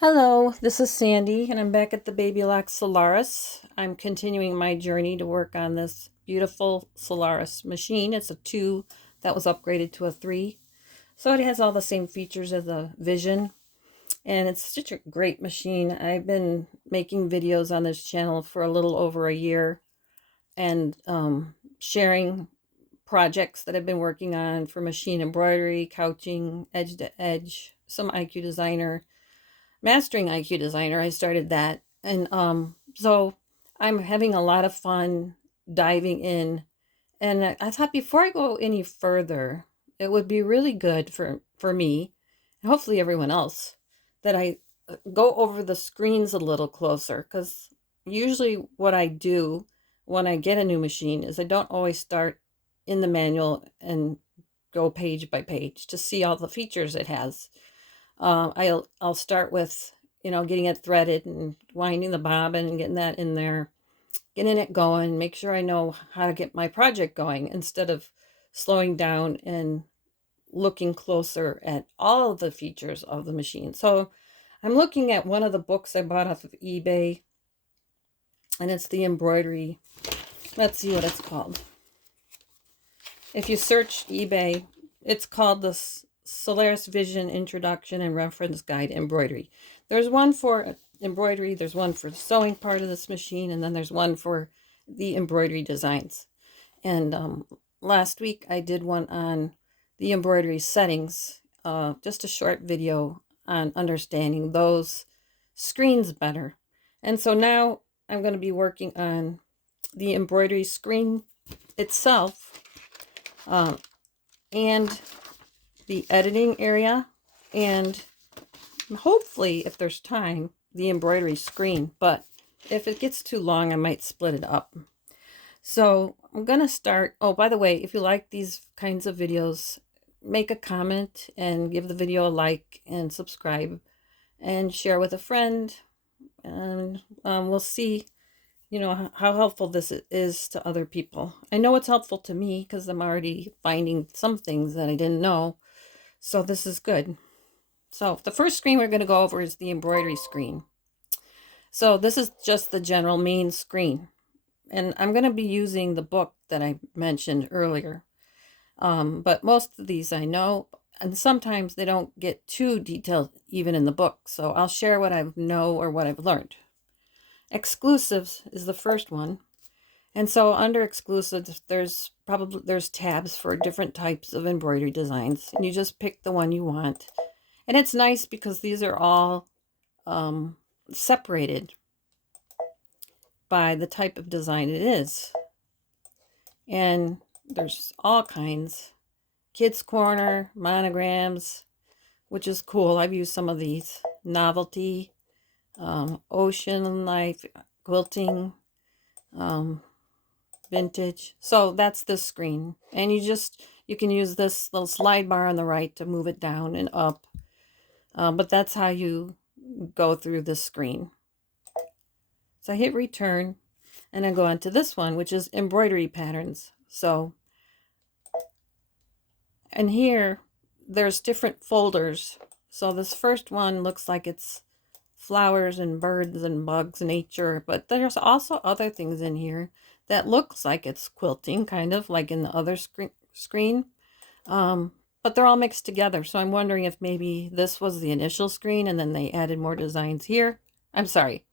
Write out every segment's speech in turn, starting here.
Hello, this is Sandy, and I'm back at the Babylock Solaris. I'm continuing my journey to work on this beautiful Solaris machine. It's a 2 that was upgraded to a 3. So it has all the same features as the Vision, and it's such a great machine. I've been making videos on this channel for a little over a year and sharing projects that I've been working on for machine embroidery, couching, edge to edge, some IQ Designer, mastering IQ Designer. I started that. And so I'm having a lot of fun diving in. And I thought before I go any further, it would be really good for me, and hopefully everyone else, that I go over the screens a little closer. Because usually what I do when I get a new machine is I don't always start in the manual and go page by page to see all the features it has. I'll start with, getting it threaded and winding the bobbin and getting that in there, getting it going, make sure I know how to get my project going instead of slowing down and looking closer at all of the features of the machine. So I'm looking at one of the books I bought off of eBay, and it's the embroidery. Let's see what it's called. If you search eBay, it's called the Solaris Vision Introduction and Reference Guide Embroidery. There's one for embroidery, there's one for the sewing part of this machine, and then there's one for the embroidery designs. And last week I did one on the embroidery settings, just a short video on understanding those screens better. And so now I'm going to be working on the embroidery screen itself, and the editing area, and hopefully, if there's time, the embroidery screen. But if it gets too long, I might split it up. So I'm going to start. Oh, by the way, if you like these kinds of videos, make a comment and give the video a like and subscribe and share with a friend. And we'll see, how helpful this is to other people. I know it's helpful to me because I'm already finding some things that I didn't know. So this is good. So the first screen we're going to go over is the embroidery screen. So this is just the general main screen. And I'm going to be using the book that I mentioned earlier. But most of these I know, and sometimes they don't get too detailed even in the book. So I'll share what I know or what I've learned. Exclusives is the first one. And so under exclusives, there's tabs for different types of embroidery designs, and you just pick the one you want. And it's nice because these are all separated by the type of design it is. And there's all kinds. Kids Corner, monograms, which is cool. I've used some of these. Novelty, ocean life, quilting, vintage. So that's this screen, and you can use this little slide bar on the right to move it down and up, but that's how you go through this screen. So I hit return, and I go on to this one, which is embroidery patterns. So, and here there's different folders. So this first one looks like it's flowers and birds and bugs, nature, but there's also other things in here that looks like it's quilting, kind of like in the other screen. But they're all mixed together. So I'm wondering if maybe this was the initial screen and then they added more designs here. I'm sorry.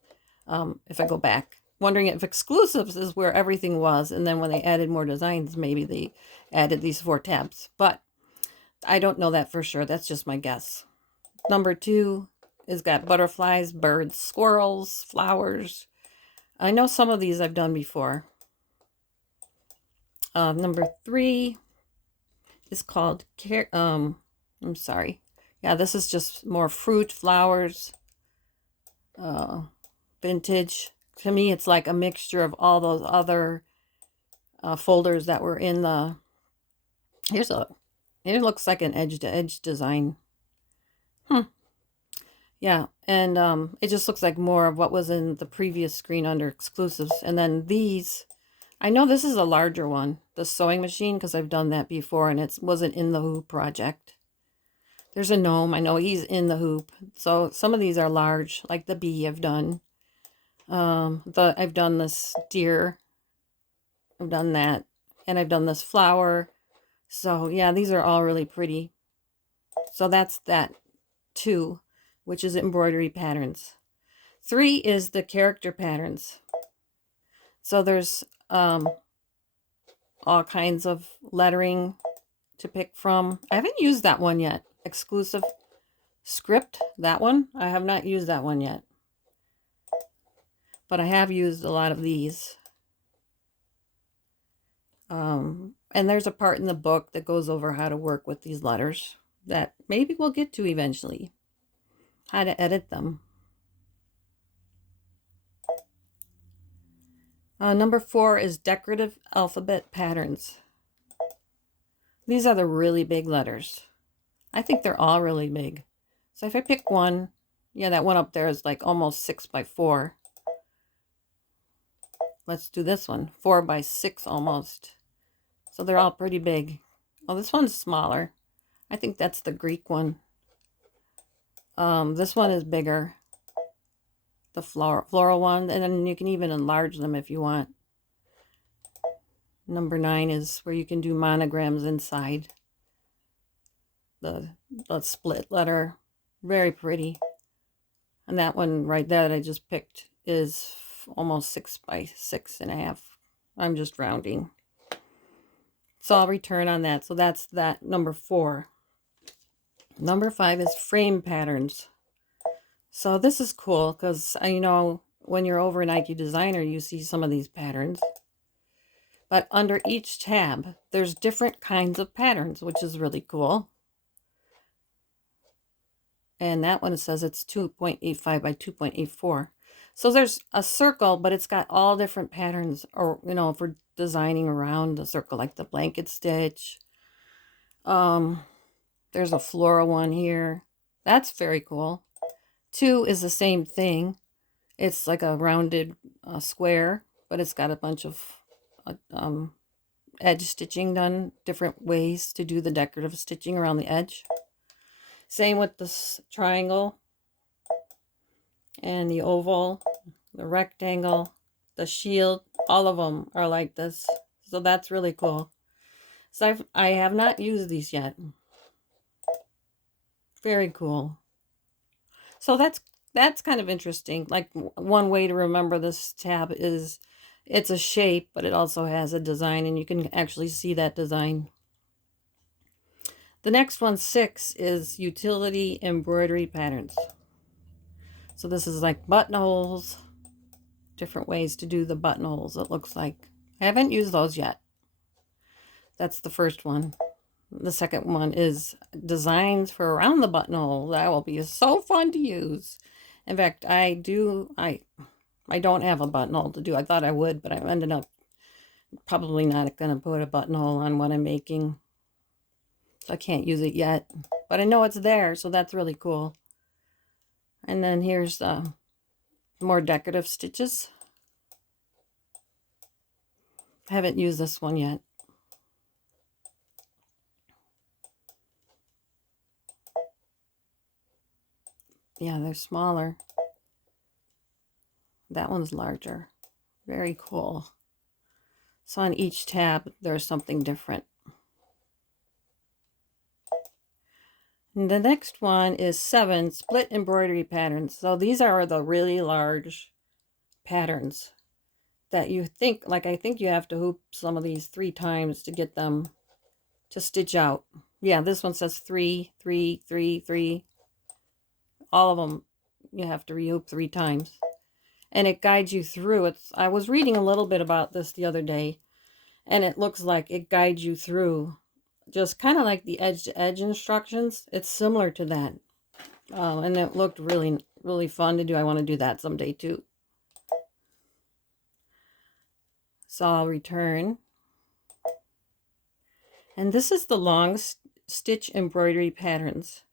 If I go back, wondering if exclusives is where everything was, and then when they added more designs, maybe they added these 4 tabs. But I don't know that for sure. That's just my guess. Number 2 is got butterflies, birds, squirrels, flowers. I know some of these I've done before. Number 3 is called, I'm sorry. Yeah, this is just more fruit, flowers, vintage. To me, it's like a mixture of all those other folders that were in the, it looks like an edge-to-edge design. Yeah, and it just looks like more of what was in the previous screen under exclusives. And then these, I know this is a larger one, the sewing machine, because I've done that before and it wasn't in the Who project. There's a gnome. I know he's in the hoop. So some of these are large, like the bee I've done. I've done this deer. I've done that. And I've done this flower. So yeah, these are all really pretty. So that's that 2, which is embroidery patterns. 3 is the character patterns. So there's all kinds of lettering to pick from. I haven't used that one yet. Exclusive script, that one. I have not used that one yet. But I have used a lot of these. And there's a part in the book that goes over how to work with these letters that maybe we'll get to eventually. How to edit them. Number 4 is decorative alphabet patterns. These are the really big letters. I think they're all really big. So if I pick one, yeah, that one up there is like almost 6 by 4. Let's do this one, 4 by 6 almost. So they're all pretty big. Oh, this one's smaller. I think that's the Greek one. This one is bigger. The floral one, and then you can even enlarge them if you want. Number 9 is where you can do monograms inside the split letter. Very pretty. And that one right there that I just picked is almost 6 by 6.5. I'm just rounding. So I'll return on that. So that's that number 4. Number 5 is frame patterns. So this is cool because you know when you're over an IQ Designer, you see some of these patterns. But under each tab, there's different kinds of patterns, which is really cool. And that one says it's 2.85 by 2.84. So there's a circle, but it's got all different patterns, or you know, for designing around the circle, like the blanket stitch. There's a floral one here. That's very cool. 2 is the same thing. It's like a rounded square, but it's got a bunch of edge stitching done, different ways to do the decorative stitching around the edge. Same with this triangle and the oval, the rectangle, the shield. All of them are like this. So that's really cool. So I have not used these yet. Very cool. So that's kind of interesting. Like one way to remember this tab is it's a shape, but it also has a design, and you can actually see that design. The next one, 6, is utility embroidery patterns. So this is like buttonholes, different ways to do the buttonholes, it looks like. I haven't used those yet. That's the first one. The second one is designs for around the buttonhole. That will be so fun to use. In fact, I don't have a buttonhole to do. I thought I would, but I ended up probably not going to put a buttonhole on what I'm making. So I can't use it yet. But I know it's there, so that's really cool. And then here's the more decorative stitches. I haven't used this one yet. Yeah, they're smaller. That one's larger. Very cool. So on each tab, there's something different. And the next one is 7, split embroidery patterns. So these are the really large patterns that you think, like I think you have to hoop some of these 3 times to get them to stitch out. Yeah, this one says 3, 3, 3, 3. All of them you have to rehoop 3 times. And it guides you through. I was reading a little bit about this the other day, and it looks like it guides you through, just kind of like the edge-to-edge instructions. It's similar to that. And it looked really, really fun to do. I want to do that someday too. So I'll return. And this is the long stitch embroidery patterns.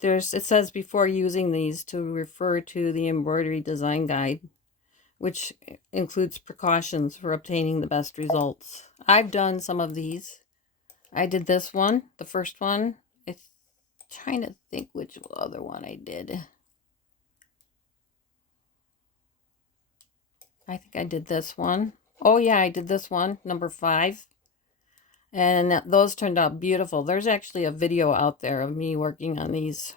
It says before using these to refer to the embroidery design guide, which includes precautions for obtaining the best results. I've done some of these. I did this one, the first one. Trying to think which other one I did. I think I did this one. Oh yeah, I did this one, number 5. And those turned out beautiful. There's actually a video out there of me working on these.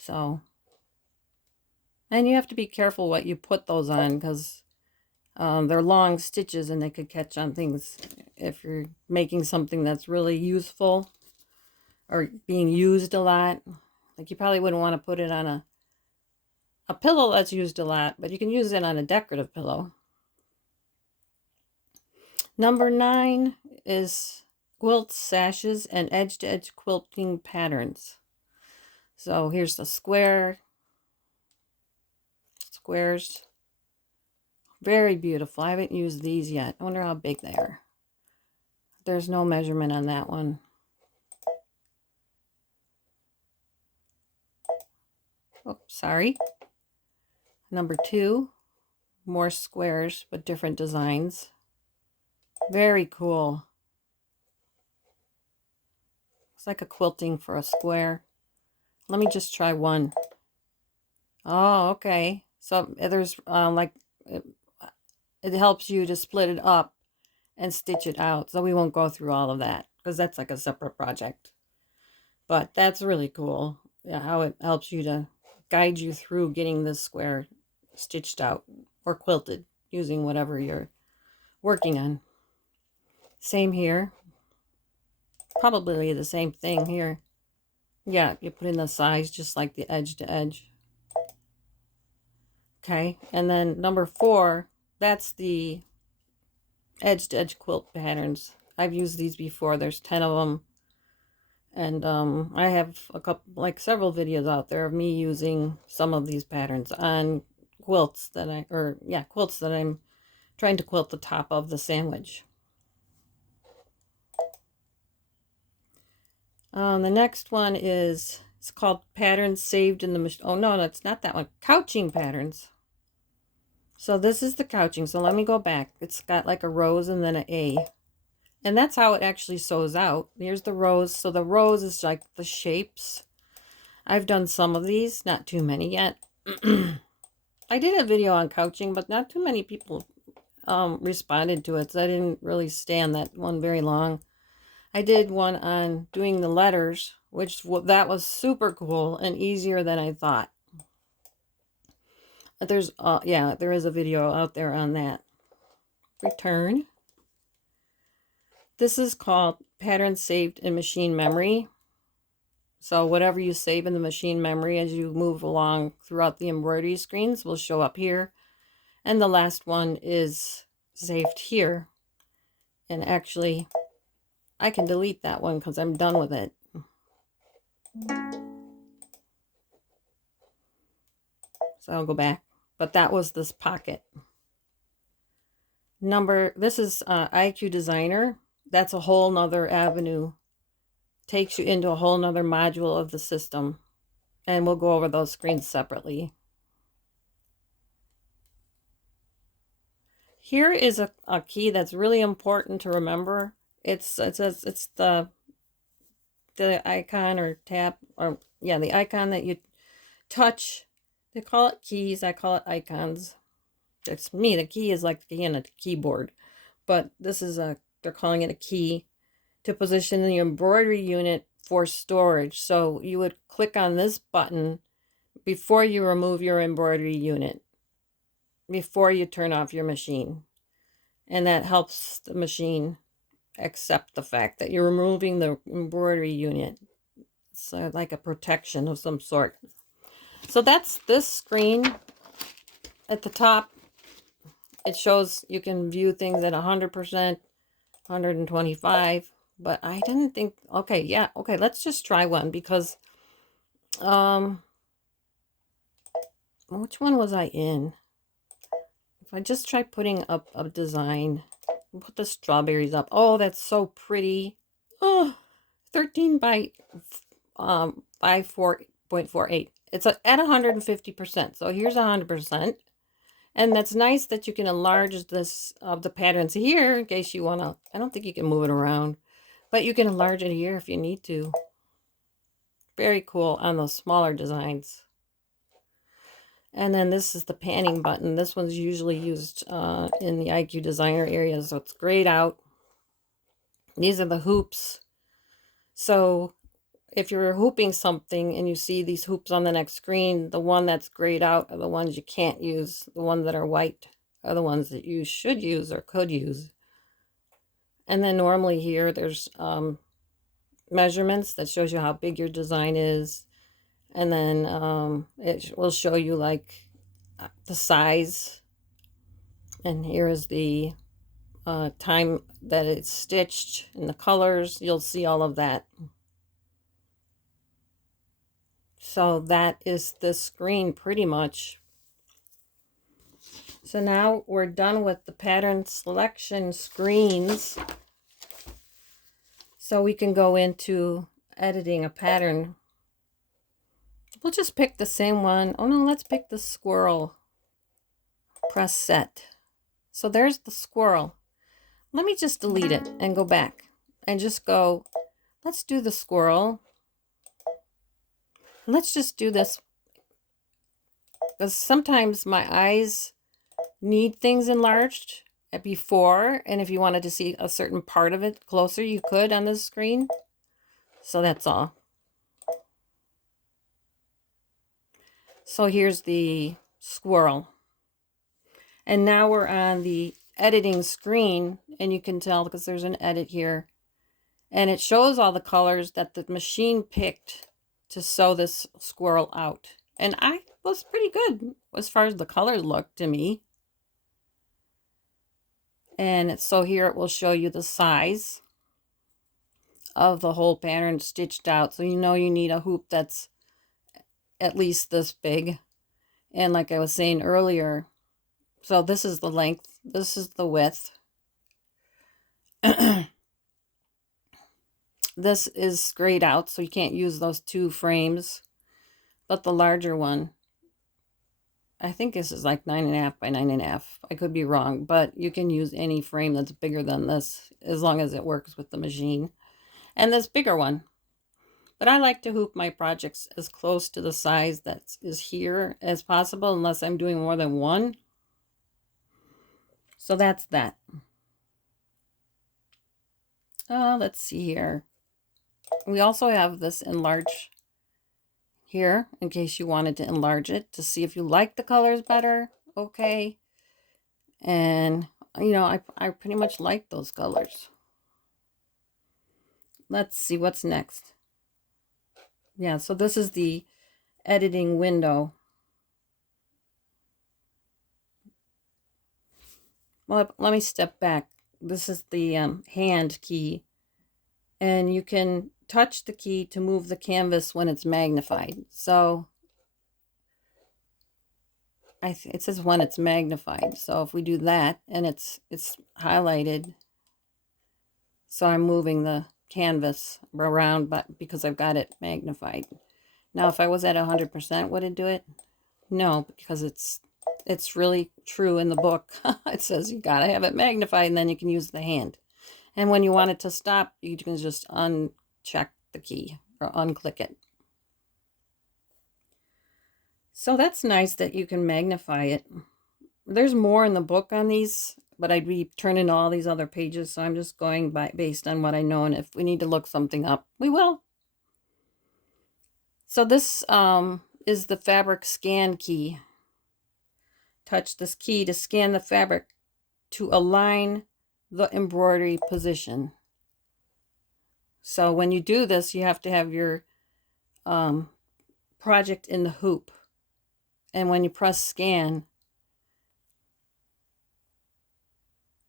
So, and you have to be careful what you put those on, because they're long stitches and they could catch on things if you're making something that's really useful or being used a lot. Like you probably wouldn't want to put it on a pillow that's used a lot, but you can use it on a decorative pillow. Number 9 is quilt sashes and edge-to-edge quilting patterns. So here's the squares. Very beautiful. I haven't used these yet. I wonder how big they are. There's no measurement on that one. Oh, sorry. Number 2, more squares, but different designs. Very cool. It's like a quilting for a square. Let me just try one. Oh, okay. So there's like, it helps you to split it up and stitch it out. So we won't go through all of that because that's like a separate project. But that's really cool. Yeah, how it helps you to guide you through getting this square stitched out or quilted using whatever you're working on. Same here. Probably the same thing here. Yeah, you put in the size just like the edge to edge. Okay, and then number 4, that's the edge to edge quilt patterns. I've used these before. There's 10 of them. And I have a couple, like several videos out there of me using some of these patterns on quilts that quilts that I'm trying to quilt the top of the sandwich. The next one is, it's called Patterns Saved in the Machine. Oh, no, that's not that one. Couching patterns. So this is the couching. So let me go back. It's got like a rose and then an A. And that's how it actually sews out. Here's the rose. So the rose is like the shapes. I've done some of these, not too many yet. I did a video on couching, but not too many people responded to it. So I didn't really stay on that one very long. I did one on doing the letters, which that was super cool and easier than I thought. There's there is a video out there on that. Return. This is called Patterns Saved in Machine Memory. So whatever you save in the machine memory as you move along throughout the embroidery screens will show up here. And the last one is saved here. And actually, I can delete that one because I'm done with it. So I'll go back. But that was this pocket. This is IQ Designer. That's a whole nother avenue. Takes you into a whole nother module of the system. And we'll go over those screens separately. Here is a key that's really important to remember. It's the icon or tab, or yeah, the icon that you touch. They call it keys. I call it icons. It's me. The key is like the key on a keyboard, but this is they're calling it a key to position the embroidery unit for storage. So you would click on this button before you remove your embroidery unit, before you turn off your machine. And that helps the machine accept the fact that you're removing the embroidery unit. It's like a protection of some sort. So that's this screen. At the top, it shows you can view things at 100%, 125, but I didn't think, okay, let's just try one because, which one was I in? If I just try putting up a design, put the strawberries up. Oh, that's so pretty. Oh, 13 by 4.48. It's at 150%. So here's 100%. And that's nice that you can enlarge this the patterns here in case you want to. I don't think you can move it around. But you can enlarge it here if you need to. Very cool on those smaller designs. And then this is the panning button. This one's usually used in the IQ designer area, so it's grayed out. These are the hoops. So if you're hooping something and you see these hoops on the next screen, the one that's grayed out are the ones you can't use. The ones that are white are the ones that you should use or could use. And then normally here there's measurements that shows you how big your design is. And then it will show you like the size. And here is the time that it's stitched and the colors. You'll see all of that. So that is the screen pretty much. So now we're done with the pattern selection screens. So we can go into editing a pattern. We'll just pick the same one. Oh no, let's pick the squirrel. Press set. So there's the squirrel. Let me just delete it and go back and just go, let's do the squirrel. Let's just do this, because sometimes my eyes need things enlarged before, and if you wanted to see a certain part of it closer, you could on the screen. So that's all. So here's the squirrel. And now we're on the editing screen, and you can tell because there's an edit here. And it shows all the colors that the machine picked to sew this squirrel out. And I was pretty good as far as the colors look to me. And so here it will show you the size of the whole pattern stitched out. So you know you need a hoop that's at least this big. And like I was saying earlier, so this is the length, this is the width. This is grayed out, so you can't use those two frames. But the larger one, I think this is like 9.5 by 9.5. I could be wrong, but you can use any frame that's bigger than this as long as it works with the machine. And this bigger one. But I like to hoop my projects as close to the size that is here as possible, unless I'm doing more than one. So that's that. Let's see here. We also have this enlarge here in case you wanted to enlarge it to see if you like the colors better. Okay. And you know, I pretty much like those colors. Let's see what's next. Yeah, so this is the editing window. Well, let me step back. This is the hand key, and you can touch the key to move the canvas when it's magnified. So it says when it's magnified. So if we do that, and it's highlighted, so I'm moving the canvas around, but because I've got it magnified. Now, if I was at 100%, would it do it? No, because it's really true in the book. It says you gotta have it magnified, and then you can use the hand. And when you want it to stop, you can just uncheck the key or unclick it. So that's nice that you can magnify it. There's more in the book on these, but I'd be turning all these other pages, so I'm just going based on what I know, and if we need to look something up, we will. So this is the fabric scan key. Touch this key to scan the fabric to align the embroidery position. So when you do this, you have to have your project in the hoop. And when you press scan,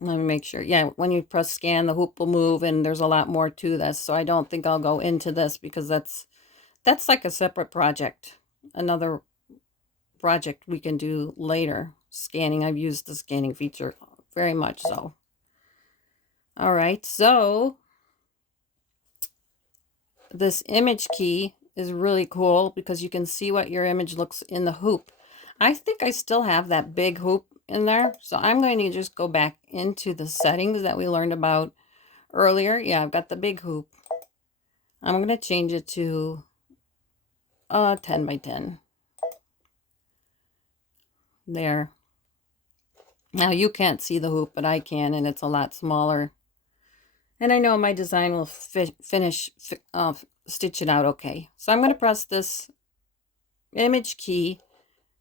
let me make sure. Yeah, when you press scan, the hoop will move, and there's a lot more to this. So I don't think I'll go into this because that's like a separate project. Another project we can do later. Scanning. I've used the scanning feature very much so. All right, so this image key is really cool because you can see what your image looks in the hoop. I think I still have that big hoop in there, so I'm going to just go back into the settings that we learned about earlier. Yeah, I've got the big hoop. I'm going to change it to 10 by 10. There. Now you can't see the hoop, but I can, and it's a lot smaller. And I know my design will stitch it out okay. So I'm going to press this image key,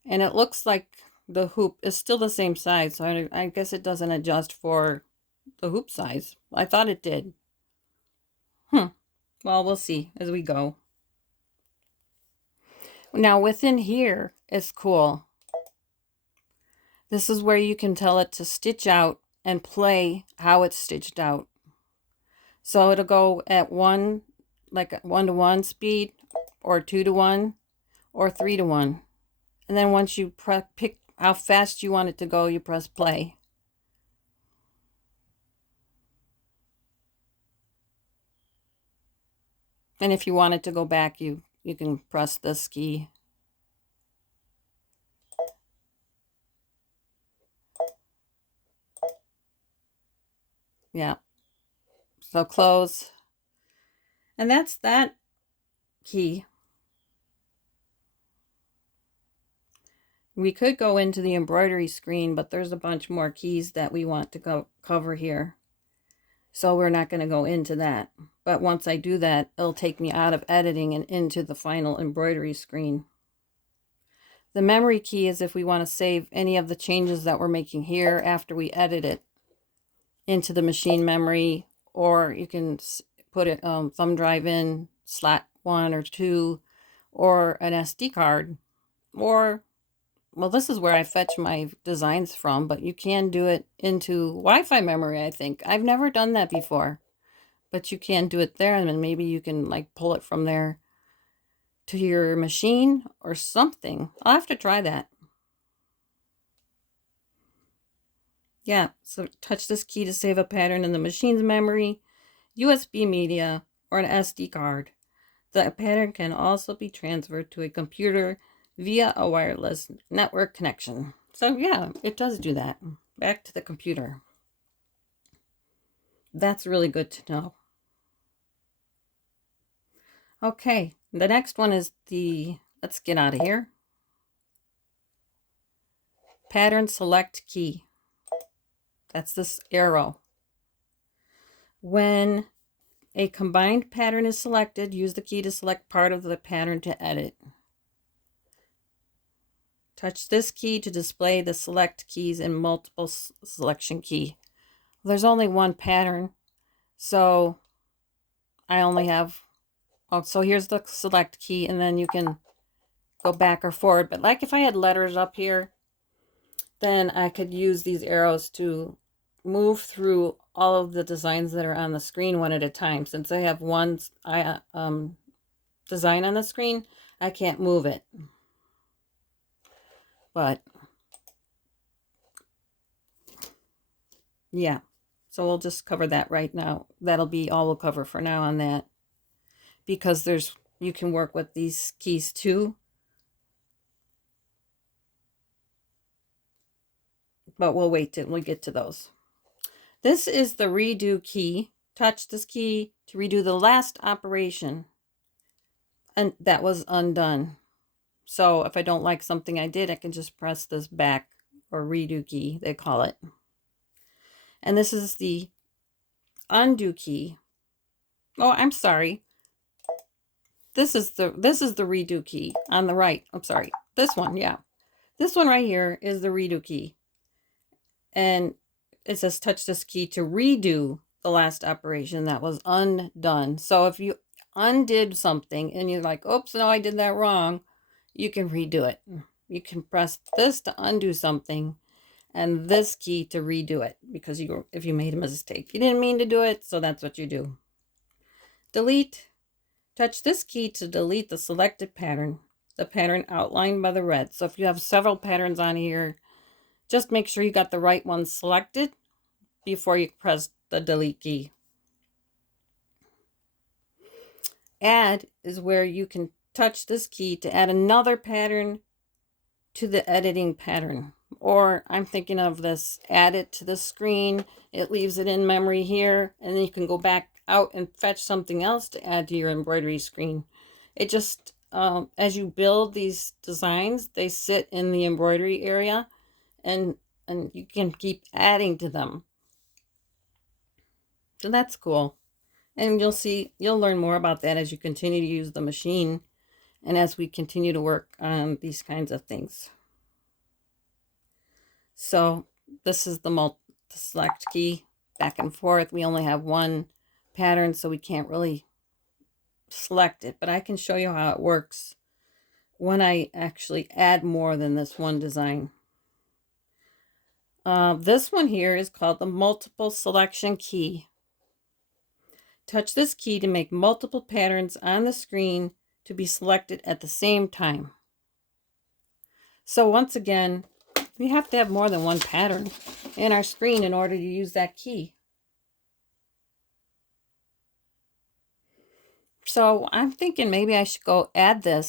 and it looks like the hoop is still the same size. So I guess it doesn't adjust for the hoop size. I thought it did. Well, we'll see as we go. Now within here, it's cool. This is where you can tell it to stitch out and play how it's stitched out. So it'll go at 1, like 1-to-1 speed, or 2-to-1, or 3-to-1. And then once you pick how fast you want it to go, you press play. And if you want it to go back, you can press this key. Yeah. So close. And that's that key. We could go into the embroidery screen, but there's a bunch more keys that we want to cover here. So we're not going to go into that. But once I do that, it'll take me out of editing and into the final embroidery screen. The memory key is if we want to save any of the changes that we're making here after we edit it into the machine memory, or you can put it thumb drive in, slot 1 or 2, or an SD card, or, well, this is where I fetch my designs from, but you can do it into Wi-Fi memory, I think. I've never done that before, but you can do it there, and then maybe you can like pull it from there to your machine or something. I'll have to try that. Yeah, so touch this key to save a pattern in the machine's memory, USB media, or an SD card. The pattern can also be transferred to a computer via a wireless network connection. So yeah, it does do that. Back to the computer. That's really good to know. Okay, the next one is let's get out of here. Pattern select key. That's this arrow. When a combined pattern is selected, use the key to select part of the pattern to edit. Touch this key to display the select keys in multiple selection key. There's only one pattern, so I only have, so here's the select key, and then you can go back or forward. But like if I had letters up here, then I could use these arrows to move through all of the designs that are on the screen one at a time. Since I have one design on the screen, I can't move it. But yeah, so we'll just cover that right now. That'll be all we'll cover for now on that, because you can work with these keys too. But we'll wait till we get to those. This is the redo key. Touch this key to redo the last operation, and that was undone. So if I don't like something I did, I can just press this back or redo key, they call it. And this is the undo key. Oh, I'm sorry. This is the redo key on the right. I'm sorry. This one, yeah. This one right here is the redo key. And it says touch this key to redo the last operation that was undone. So if you undid something and you're like, oops, no, I did that wrong, you can redo it. You can press this to undo something and this key to redo it, because if you made a mistake, you didn't mean to do it, so that's what you do. Delete. Touch this key to delete the selected pattern, the pattern outlined by the red. So if you have several patterns on here, just make sure you got the right one selected before you press the delete key. Add is where you can touch this key to add another pattern to the editing pattern. Or I'm thinking of this, add it to the screen. It leaves it in memory here, and then you can go back out and fetch something else to add to your embroidery screen. It just, as you build these designs, they sit in the embroidery area, and you can keep adding to them. So that's cool. And you'll learn more about that as you continue to use the machine and as we continue to work on these kinds of things. So this is the select key, back and forth. We only have one pattern, so we can't really select it, but I can show you how it works when I actually add more than this one design. This one here is called the multiple selection key. Touch this key to make multiple patterns on the screen to be selected at the same time. So once again, we have to have more than one pattern in our screen in order to use that key. So I'm thinking maybe I should go add this,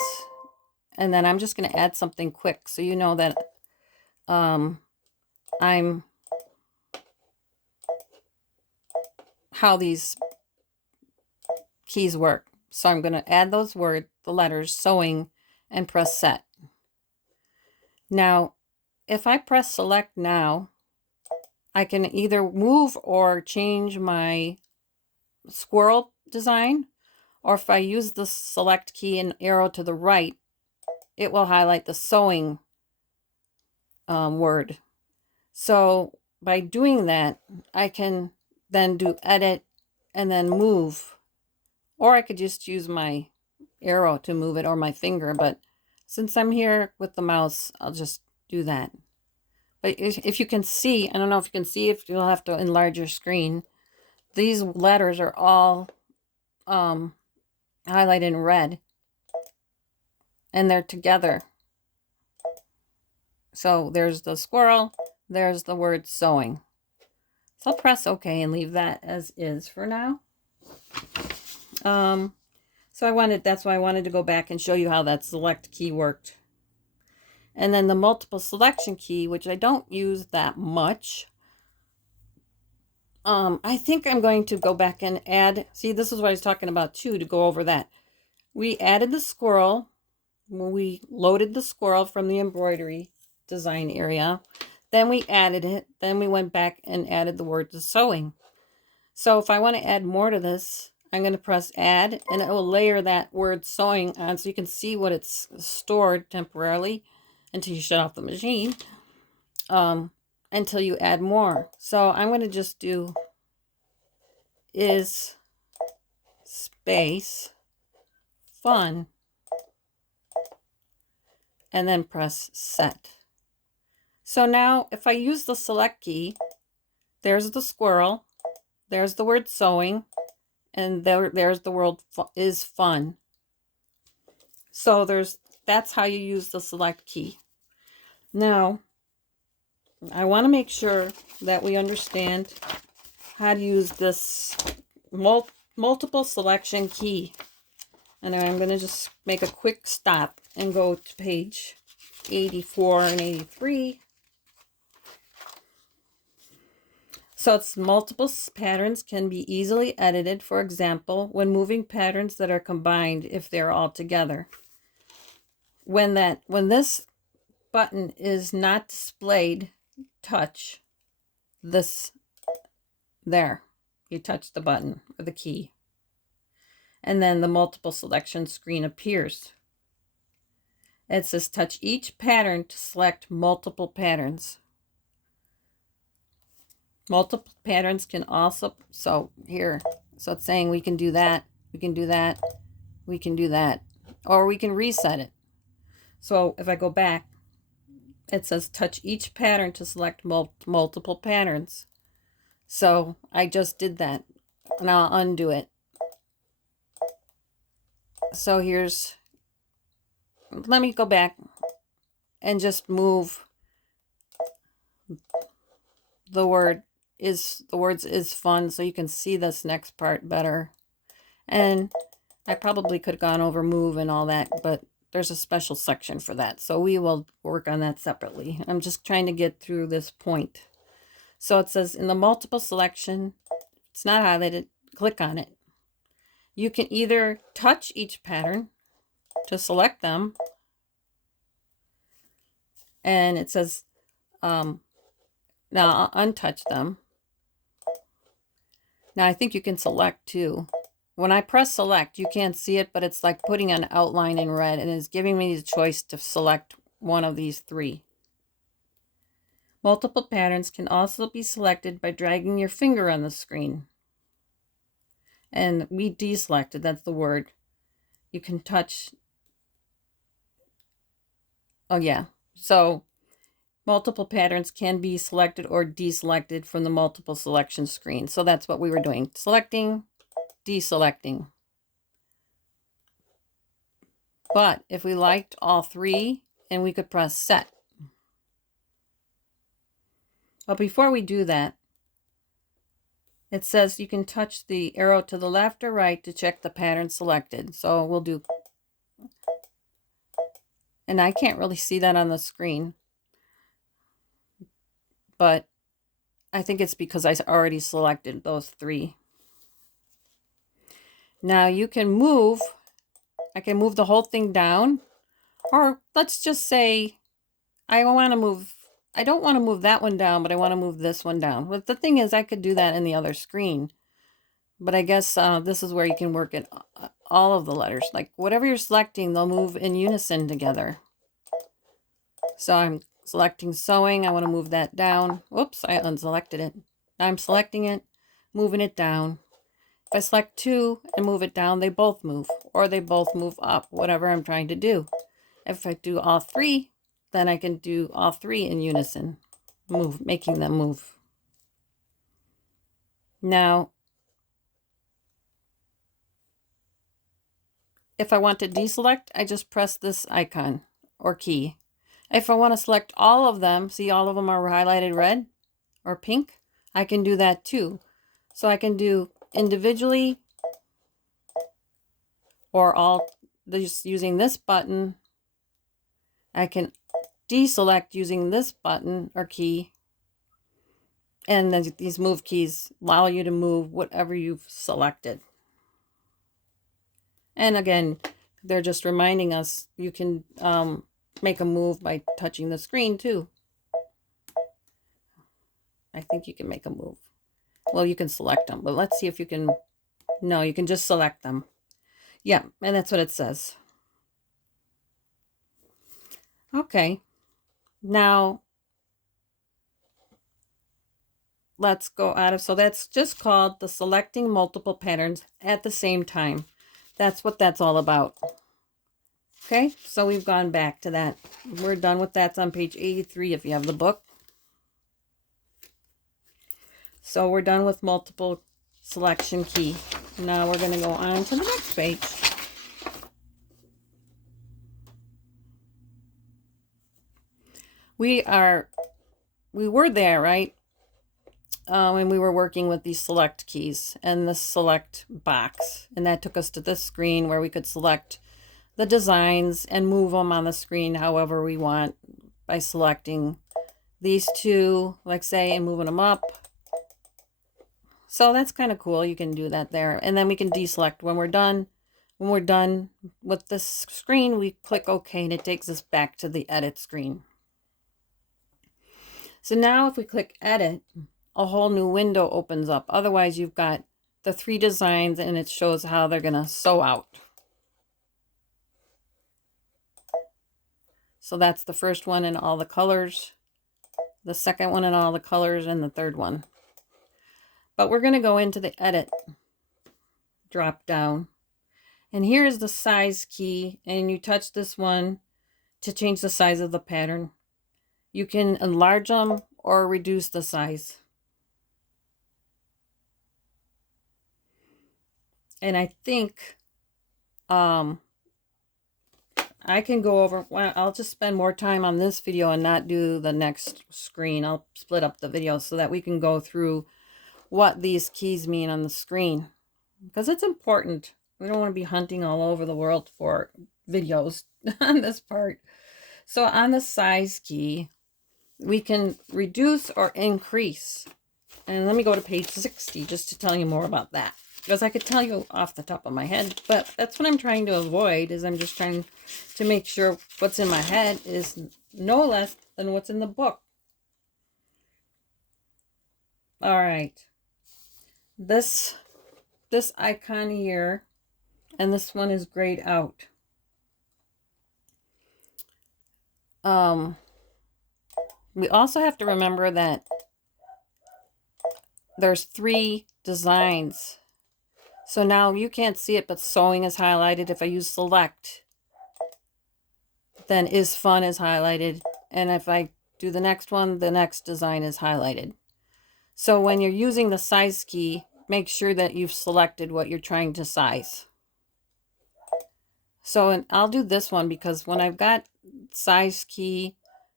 and then I'm just going to add something quick so you know that how these keys work. So I'm going to add those words, the letters, sewing, and press set. Now, if I press select now, I can either move or change my squirrel design, or if I use the select key and arrow to the right, it will highlight the sewing word. So by doing that, I can then do edit and then move, or I could just use my arrow to move it or my finger, but since I'm here with the mouse, I'll just do that. But if you can see, I don't know if you can see, if you'll have to enlarge your screen, these letters are all highlighted in red, and they're together. So there's the squirrel, there's the word sewing. So I'll press OK and leave that as is for now. So that's why I wanted to go back and show you how that select key worked. And then the multiple selection key, which I don't use that much. I think I'm going to go back and add, see, this is what I was talking about too, to go over that. We added the squirrel, we loaded the squirrel from the embroidery design area. Then we added it. Then we went back and added the word to sewing. So if I want to add more to this, I'm going to press add, and it will layer that word sewing on so you can see what it's stored temporarily until you shut off the machine, until you add more. So I'm going to just do is space fun and then press set. So now if I use the select key, there's the squirrel, there's the word sewing, and there's the word is fun. So that's how you use the select key. Now, I want to make sure that we understand how to use this multiple selection key. And I'm going to just make a quick stop and go to page 84 and 83. So it's multiple patterns can be easily edited, for example, when moving patterns that are combined if they're all together. When this button is not displayed, touch this there. You touch the button or the key. And then the multiple selection screen appears. It says touch each pattern to select multiple patterns. Multiple patterns can also, so it's saying we can do that, we can do that, we can do that, or we can reset it. So if I go back, it says touch each pattern to select multiple patterns. So I just did that, and I'll undo it. So let me go back and just move the words is fun so you can see this next part better. And I probably could have gone over move and all that, but there's a special section for that. So we will work on that separately. I'm just trying to get through this point. So it says in the multiple selection, it's not highlighted, click on it. You can either touch each pattern to select them. And it says, now I'll untouch them. Now I think you can select too. When I press select, you can't see it, but it's like putting an outline in red and it's giving me the choice to select one of these three. Multiple patterns can also be selected by dragging your finger on the screen. And we deselected, that's the word. You can touch. Oh yeah. So multiple patterns can be selected or deselected from the multiple selection screen. So that's what we were doing. Selecting, deselecting. But if we liked all three, and we could press set. But before we do that, it says you can touch the arrow to the left or right to check the pattern selected. So we'll do, and I can't really see that on the screen, but I think it's because I already selected those three. Now you can move, I can move the whole thing down, or let's just say I don't want to move that one down, but I want to move this one down. But the thing is, I could do that in the other screen. But I guess this is where you can work at all of the letters. Like whatever you're selecting, they'll move in unison together. So I'm selecting sewing. I want to move that down. Whoops, I unselected it. Now I'm selecting it, moving it down. If I select two and move it down, they both move. Or they both move up, whatever I'm trying to do. If I do all three, then I can do all three in unison, making them move. Now, if I want to deselect, I just press this icon or key. If I want to select all of them, see all of them are highlighted red or pink, I can do that too. So I can do individually or all, just using this button. I can deselect using this button or key, and then these move keys allow you to move whatever you've selected. And again, they're just reminding us you can make a move by touching the screen too. I think you can make a move. Well, you can select them, but let's see if you can. No, you can just select them. Yeah, and that's what it says. Okay. Now, let's go out of, so that's just called the selecting multiple patterns at the same time. That's what that's all about. Okay, so we've gone back to that. We're done with that. It's on page 83 if you have the book. So we're done with multiple selection key. Now we're going to go on to the next page. We were there, right? When we were working with these select keys and the select box. And that took us to this screen where we could select the designs and move them on the screen however we want by selecting these two, like say, and moving them up. So that's kind of cool. You can do that there. And then we can deselect when we're done. When we're done with this screen, we click OK and it takes us back to the edit screen. So now if we click edit, a whole new window opens up. Otherwise, you've got the three designs and it shows how they're going to sew out. So that's the first one in all the colors, the second one in all the colors, and the third one. But we're going to go into the edit drop down. And here's the size key, and you touch this one to change the size of the pattern. You can enlarge them or reduce the size. And I think I can go over, well, I'll just spend more time on this video and not do the next screen. I'll split up the video so that we can go through what these keys mean on the screen, because it's important. We don't want to be hunting all over the world for videos on this part. So on the size key, we can reduce or increase. And let me go to page 60 just to tell you more about that. Because I could tell you off the top of my head, but that's what I'm trying to avoid, is I'm just trying to make sure what's in my head is no less than what's in the book. All right. This icon here, and this one is grayed out. We also have to remember that there's 3 designs. So now you can't see it, but sewing is highlighted. If I use select, then is fun is highlighted. And if I do the next one, the next design is highlighted. So when you're using the size key, make sure that you've selected what you're trying to size. So and I'll do this one because when I've got size key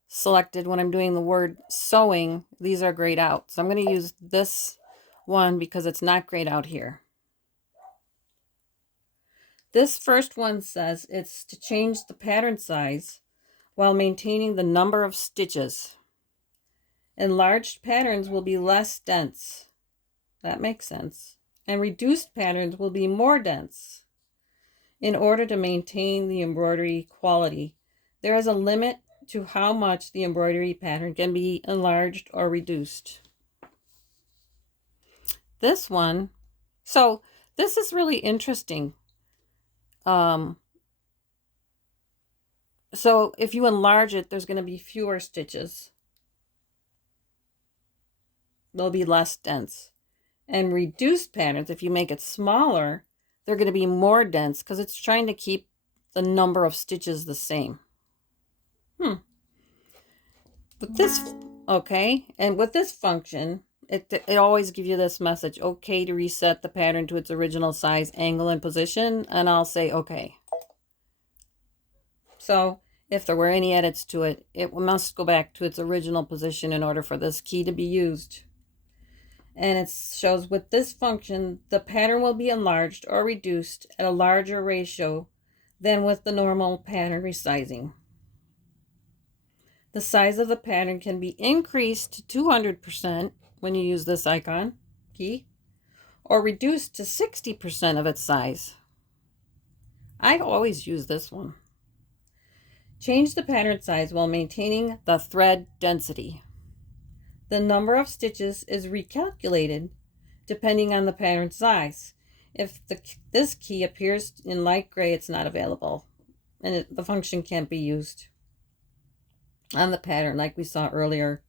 selected, when I'm doing the word sewing, these are grayed out. So I'm going to use this one because it's not grayed out here. This first one says it's to change the pattern size while maintaining the number of stitches. Enlarged patterns will be less dense. That makes sense. And reduced patterns will be more dense. In order to maintain the embroidery quality, there is a limit to how much the embroidery pattern can be enlarged or reduced. This one, so this is really interesting. So if you enlarge it, there's going to be fewer stitches. They'll be less dense. And reduced patterns, if you make it smaller, they're going to be more dense because it's trying to keep the number of stitches the same. With this, okay, and with this function, it always gives you this message, okay, to reset the pattern to its original size, angle, and position, and I'll say okay. So if there were any edits to it, it must go back to its original position in order for this key to be used. And it shows with this function, the pattern will be enlarged or reduced at a larger ratio than with the normal pattern resizing. The size of the pattern can be increased to 200% when you use this icon key, or reduced to 60% of its size. I always use this one. Change the pattern size while maintaining the thread density. The number of stitches is recalculated depending on the pattern size. If this key appears in light gray, it's not available, and the function can't be used on the pattern like we saw earlier.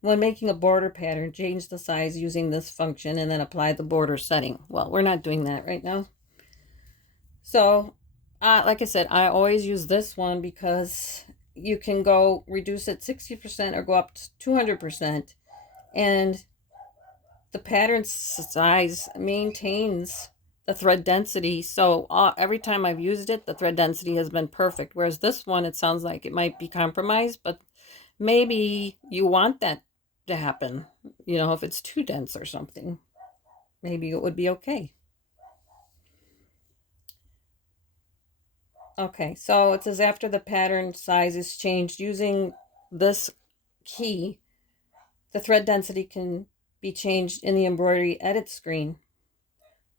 When making a border pattern, change the size using this function and then apply the border setting. Well, we're not doing that right now. So, like I said, I always use this one because you can go reduce it 60% or go up to 200%, and the pattern size maintains the thread density. So every time I've used it, the thread density has been perfect. Whereas this one, it sounds like it might be compromised, but maybe you want that to happen. You know, if it's too dense or something, maybe it would be okay. Okay, so it says after the pattern size is changed using this key, the thread density can be changed in the embroidery edit screen.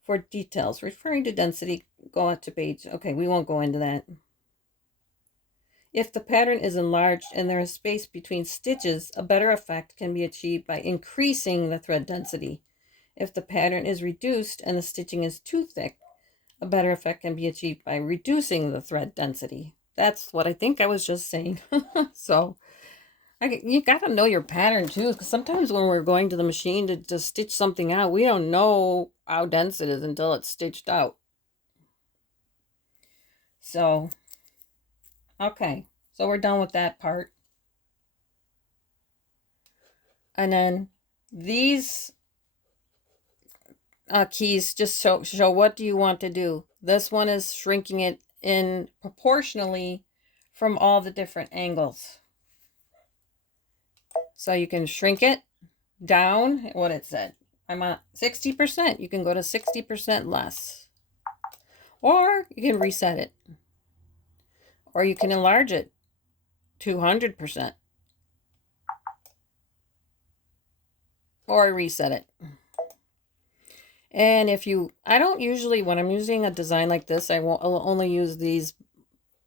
For details referring to density, go out to page. Okay, we won't go into that. If the pattern is enlarged and there is space between stitches, a better effect can be achieved by increasing the thread density. If the pattern is reduced and the stitching is too thick, a better effect can be achieved by reducing the thread density. That's what I think I was just saying. So you got to know your pattern too, because sometimes when we're going to the machine to stitch something out, we don't know how dense it is until it's stitched out. So, okay, so we're done with that part. And then these keys just show what do you want to do. This one is shrinking it in proportionally from all the different angles. So you can shrink it down, what it said. I'm at 60%. You can go to 60% less. Or you can reset it. or you can enlarge it 200%, or reset it. And if you, I don't usually, when I'm using a design like this, I'll only use these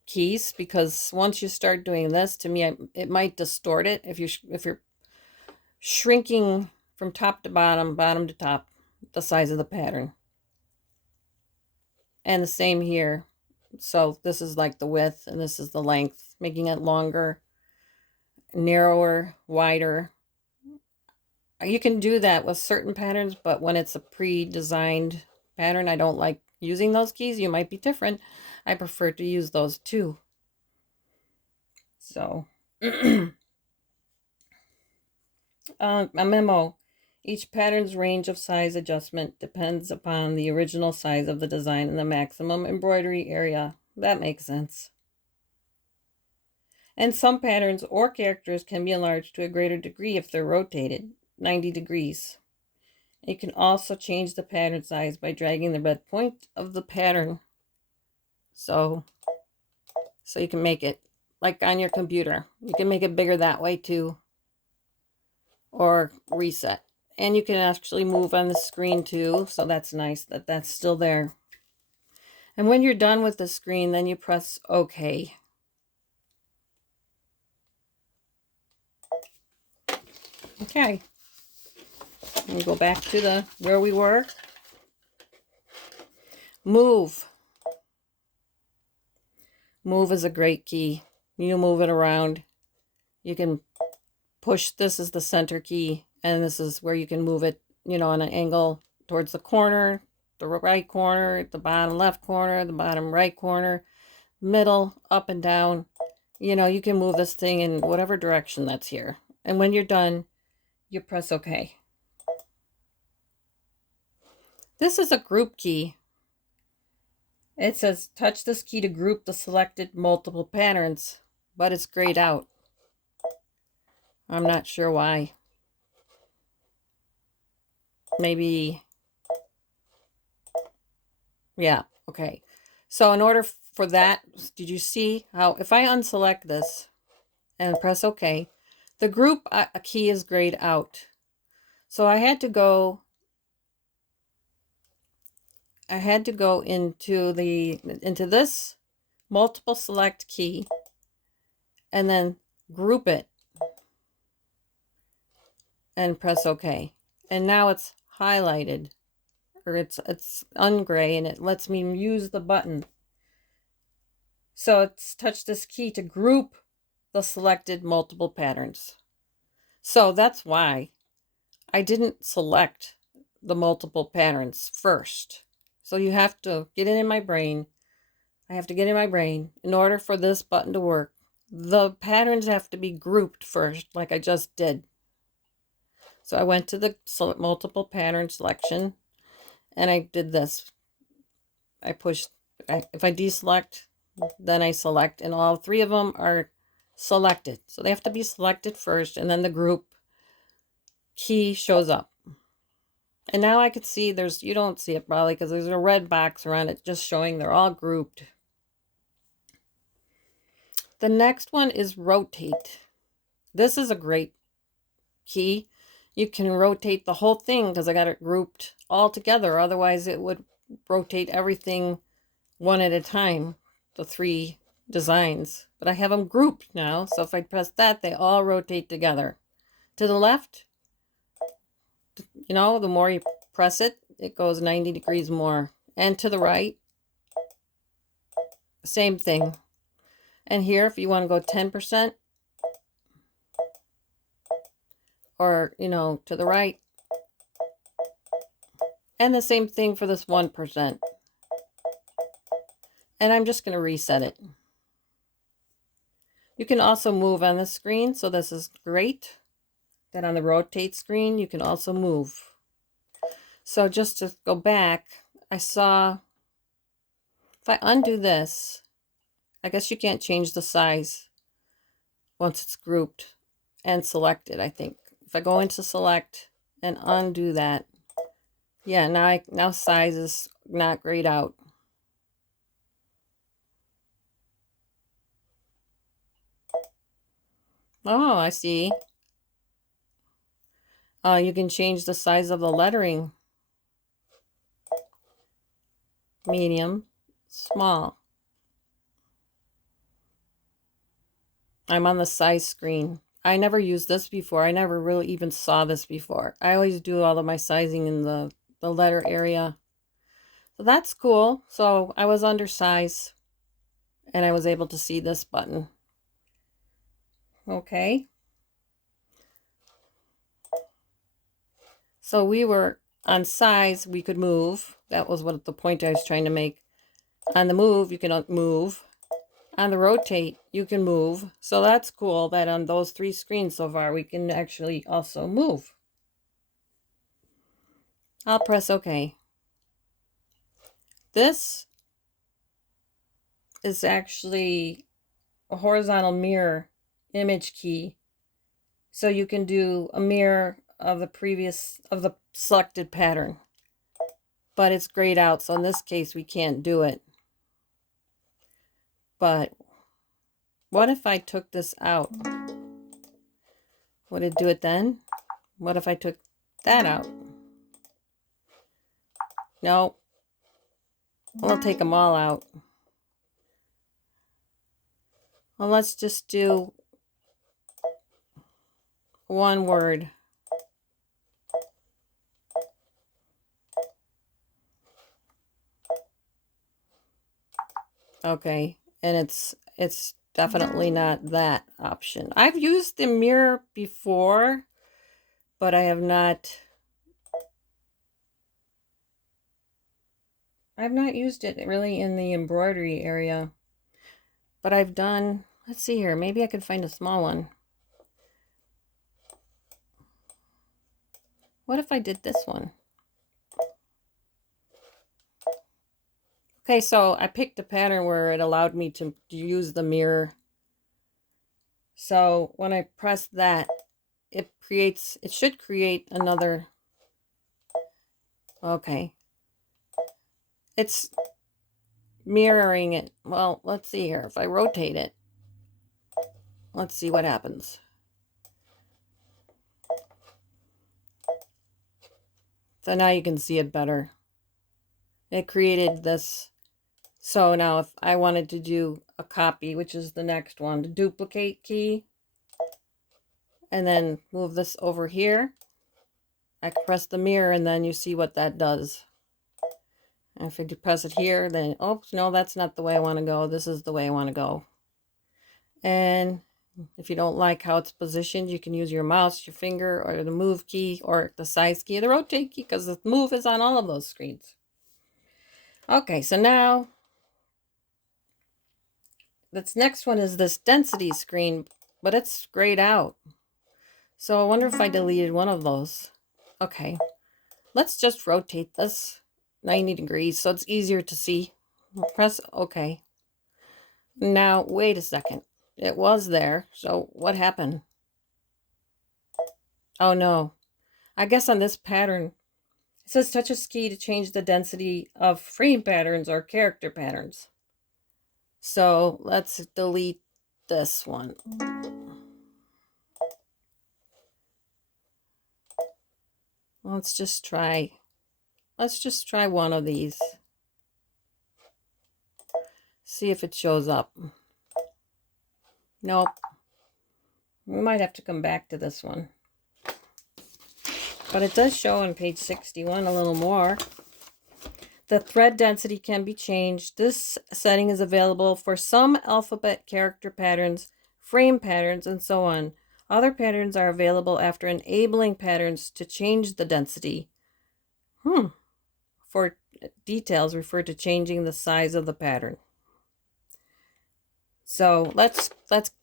keys, because once you start doing this, to me, it might distort it if you're shrinking from top to bottom, bottom to top, the size of the pattern. And the same here. So this is like the width, and this is the length, making it longer, narrower, wider. You can do that with certain patterns, but when it's a pre-designed pattern, I don't like using those keys. You might be different. I prefer to use those too. So, a memo. Each pattern's range of size adjustment depends upon the original size of the design and the maximum embroidery area. That makes sense. And some patterns or characters can be enlarged to a greater degree if they're rotated 90 degrees. You can also change the pattern size by dragging the red point of the pattern. So you can make it like on your computer. You can make it bigger that way too. Or reset. And you can actually move on the screen too. So that's nice that that's still there. And when you're done with the screen, then you press OK. Okay. And go back to where we were. Move. Move is a great key. You move it around. You can push, this is the center key, and this is where you can move it, on an angle towards the corner, the right corner, the bottom left corner, the bottom right corner, middle, up and down. You can move this thing in whatever direction that's here. And when you're done, you press OK. This is a group key. It says touch this key to group the selected multiple patterns, but it's grayed out. I'm not sure why. Maybe, yeah, okay. So in order for that, did you see how, if I unselect this and press OK, the group key is grayed out. So I had to go into this multiple select key and then group it and press OK. And now it's highlighted, or it's ungray, and it lets me use the button. So it's touch this key to group the selected multiple patterns. So that's why I didn't select the multiple patterns first. So you have to get it in my brain. I have to get in my brain in order for this button to work. The patterns have to be grouped first, like I just did. So I went to the multiple pattern selection, and I did this. I pushed, if I deselect, then I select, and all three of them are selected. So they have to be selected first, and then the group key shows up. And now I could see you don't see it probably because there's a red box around it just showing they're all grouped. The next one is rotate. This is a great key. You can rotate the whole thing because I got it grouped all together. Otherwise it would rotate everything one at a time, the three designs. But I have them grouped now. So if I press that, they all rotate together. To the left, the more you press it, it goes 90 degrees more. And to the right, same thing. And here, if you want to go 10%, or, to the right. And the same thing for this 1%. And I'm just going to reset it. You can also move on the screen, so this is great. Then on the rotate screen, you can also move. So just to go back, I saw, if I undo this, I guess you can't change the size once it's grouped and selected, I think. If I go into select and undo that, yeah, now size is not grayed out. Oh, I see. You can change the size of the lettering. Medium, small. I'm on the size screen. I never used this before. I never really even saw this before. I always do all of my sizing in the letter area. So that's cool. So I was undersized and I was able to see this button. Okay. So we were on size, we could move. That was what the point I was trying to make. On the move, you can move. On the rotate, you can move. So that's cool that on those 3 screens so far, we can actually also move. I'll press OK. This is actually a horizontal mirror image key. So you can do a mirror of the selected pattern. But it's grayed out, so in this case we can't do it. But what if I took this out? Would it do it then? What if I took that out? No. We'll take them all out. Well, let's just do one word. Okay, and it's definitely not that option. I've used the mirror before, but I have not used it really in the embroidery area. But I've done, let's see here, maybe I could find a small one. What if I did this one? Okay, so I picked a pattern where it allowed me to use the mirror. So when I press that, it should create another. Okay. It's mirroring it. Well, let's see here. If I rotate it, let's see what happens. So now you can see it better. It created this. So now if I wanted to do a copy, which is the next one, the duplicate key, and then move this over here, I can press the mirror and then you see what that does. And if I press it here, then, oh, no, that's not the way I want to go. This is the way I want to go. And if you don't like how it's positioned, you can use your mouse, your finger, or the move key, or the size key, or the rotate key, because the move is on all of those screens. Okay, so now this next one is this density screen, but it's grayed out. So I wonder if I deleted one of those. Okay, let's just rotate this 90 degrees so it's easier to see. Press OK. Now, wait a second. It was there, so what happened? Oh no. I guess on this pattern, it says touch a key to change the density of frame patterns or character patterns. So let's delete this one. Let's just try one of these. See if it shows up. Nope. We might have to come back to this one. But it does show on page 61 a little more. The thread density can be changed. This setting is available for some alphabet character patterns, frame patterns, and so on. Other patterns are available after enabling patterns to change the density. For details, refer to changing the size of the pattern. So let's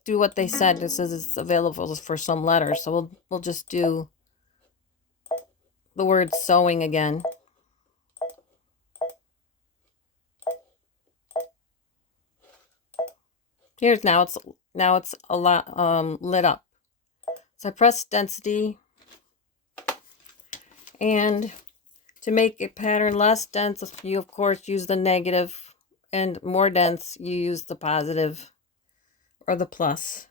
do what they said. It says it's available for some letters. So we'll just do the word sewing again. Here's now it's a lot lit up. So I press density, and to make a pattern less dense, you of course use the negative, and more dense, you use the positive or the plus.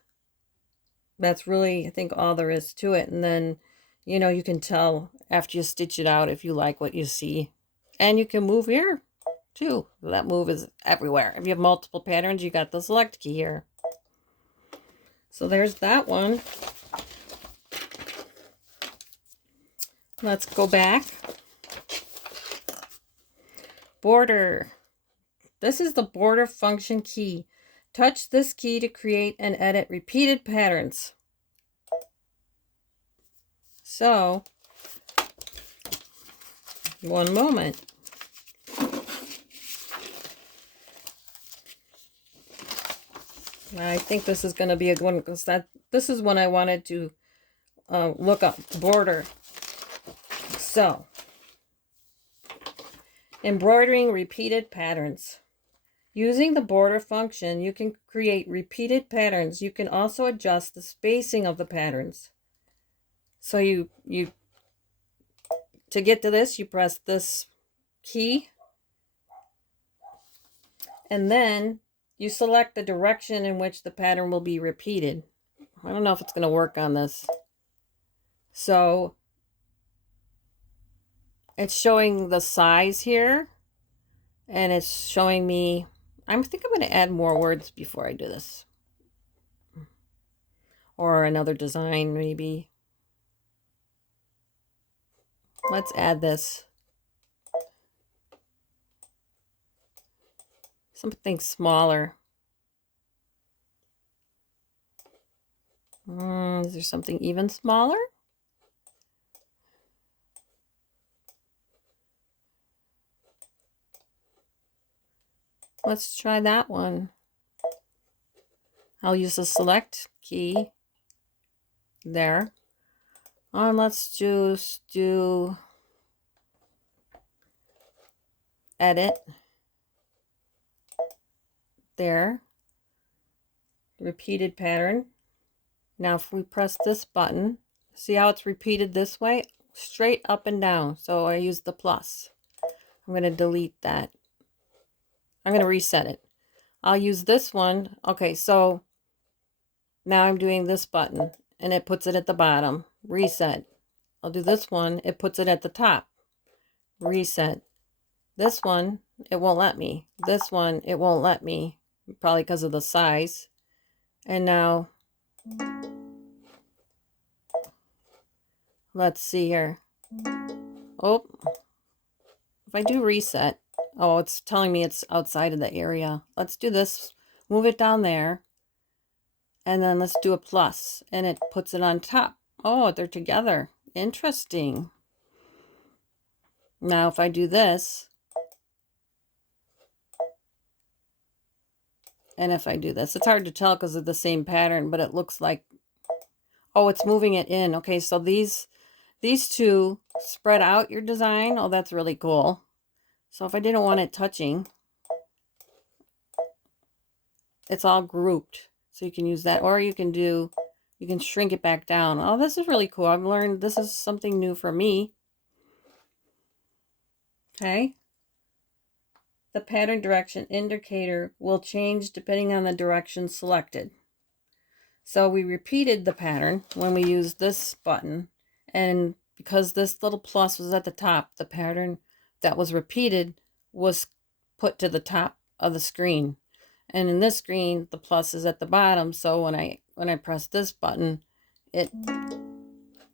That's really, I think, all there is to it. And then, you know, you can tell after you stitch it out if you like what you see. And you can move here too. That move is everywhere. If you have multiple patterns, you got the select key here. So there's that one. Let's go back. Border. This is the border function key. Touch this key to create and edit repeated patterns. So, one moment. I think this is going to be a good one because this is when I wanted to look up border. So, embroidering repeated patterns. Using the border function, you can create repeated patterns. You can also adjust the spacing of the patterns. So to get to this, you press this key, and then you select the direction in which the pattern will be repeated. I don't know if it's going to work on this. So it's showing the size here, and it's showing me, I think I'm going to add more words before I do this. Or another design, maybe. Let's add this. Something smaller. Is there something even smaller? Let's try that one. I'll use the select key there. And let's just do edit there. Repeated pattern. Now if we press this button, see how it's repeated this way? Straight up and down. So I use the plus. I'm going to delete that. I'm going to reset it. I'll use this one. Okay, so now I'm doing this button and it puts it at the bottom. Reset. I'll do this one. It puts it at the top. Reset. This one, it won't let me. This one, it won't let me. Probably because of the size. And now, let's see here. Oh, if I do reset, oh, it's telling me it's outside of the area. Let's do this. Move it down there. And then let's do a plus. And it puts it on top. Oh, they're together. Interesting. Now if I do this, and if I do this, it's hard to tell because of the same pattern, but it looks like, oh, it's moving it in. Okay, so these two spread out your design. Oh, that's really cool. So if I didn't want it touching, it's all grouped. So you can use that, or you can shrink it back down. Oh, this is really cool. I've learned this is something new for me. Okay. The pattern direction indicator will change depending on the direction selected. So we repeated the pattern when we used this button, and because this little plus was at the top, the pattern that was repeated was put to the top of the screen. And in this screen, the plus is at the bottom, so when I press this button,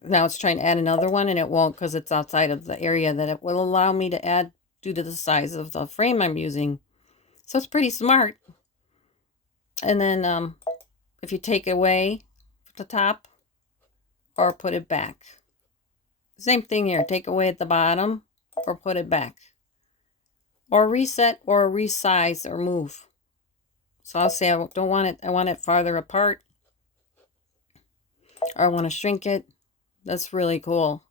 now it's trying to add another one, and it won't because it's outside of the area that it will allow me to add due to the size of the frame I'm using. So it's pretty smart. And then if you take away the top or put it back. Same thing here. Take away at the bottom or put it back. Or reset or resize or move. So I'll say I don't want it. I want it farther apart. Or I want to shrink it. That's really cool.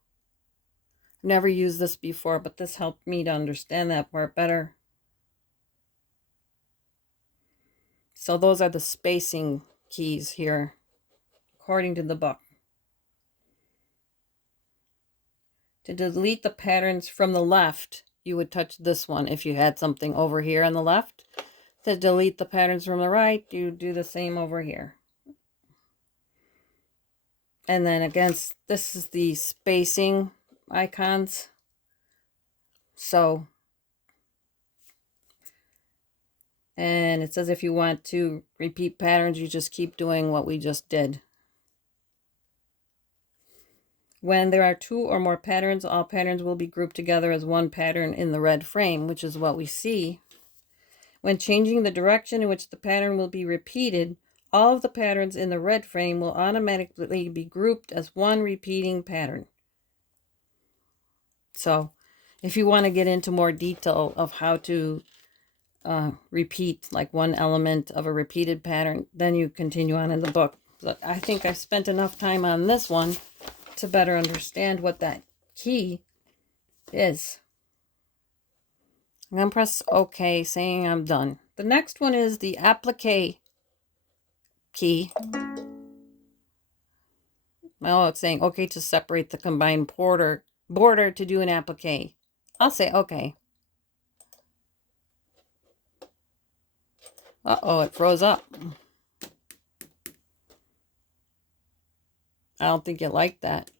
I've never used this before, but this helped me to understand that part better. So those are the spacing keys here, according to the book. To delete the patterns from the left, you would touch this one if you had something over here on the left. To delete the patterns from the right, you do the same over here. And then against, this is the spacing icons. So, and it says if you want to repeat patterns, you just keep doing what we just did. When there are 2 or more patterns, all patterns will be grouped together as one pattern in the red frame, which is what we see. When changing the direction in which the pattern will be repeated, all of the patterns in the red frame will automatically be grouped as one repeating pattern. So if you want to get into more detail of how to repeat like one element of a repeated pattern, then you continue on in the book. But I think I spent enough time on this one to better understand what that key is. I'm going to press OK, saying I'm done. The next one is the Applique key. Oh, it's saying OK to separate the combined border to do an applique. I'll say OK. Uh-oh, it froze up. I don't think it liked that.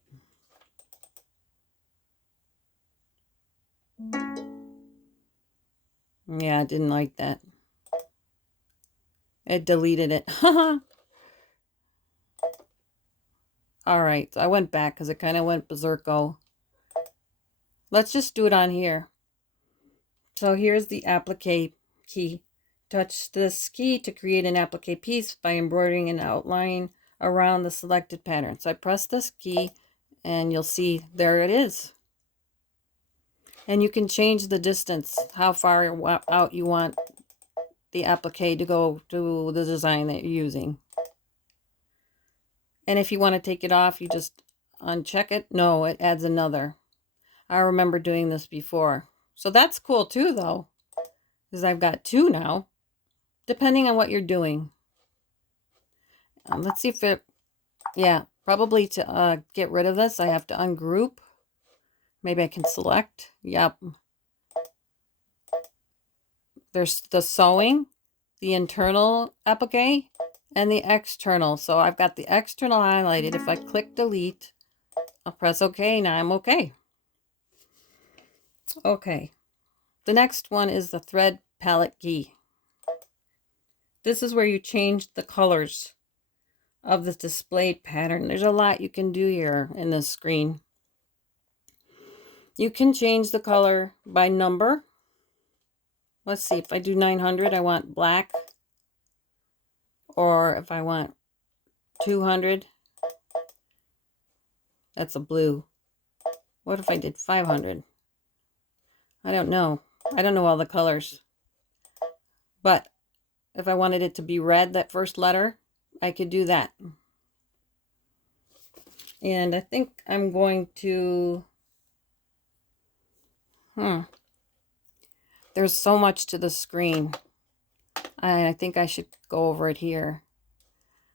Yeah, it didn't like that. It deleted it. All right, so I went back because it kind of went berserko. Let's just do it on here. So here's the applique key. Touch this key to create an applique piece by embroidering an outline around the selected pattern. So I press this key and you'll see there it is. And you can change the distance, how far out you want the applique to go to the design that you're using. And if you want to take it off, you just uncheck it. No, it adds another. I remember doing this before. So that's cool too, though, because I've got 2 now, depending on what you're doing. Let's see if it, yeah, probably to get rid of this, I have to ungroup. Maybe I can select. Yep. There's the sewing, the internal applique, and the external. So I've got the external highlighted. If I click delete, I'll press OK. Now I'm OK. Okay. The next one is the thread palette key. This is where you change the colors of the displayed pattern. There's a lot you can do here in this screen. You can change the color by number. Let's see, if I do 900, I want black. Or if I want 200, that's a blue. What if I did 500? I don't know. I don't know all the colors. But if I wanted it to be red, that first letter, I could do that. And I think I'm going to... There's so much to the screen. I think I should go over it here.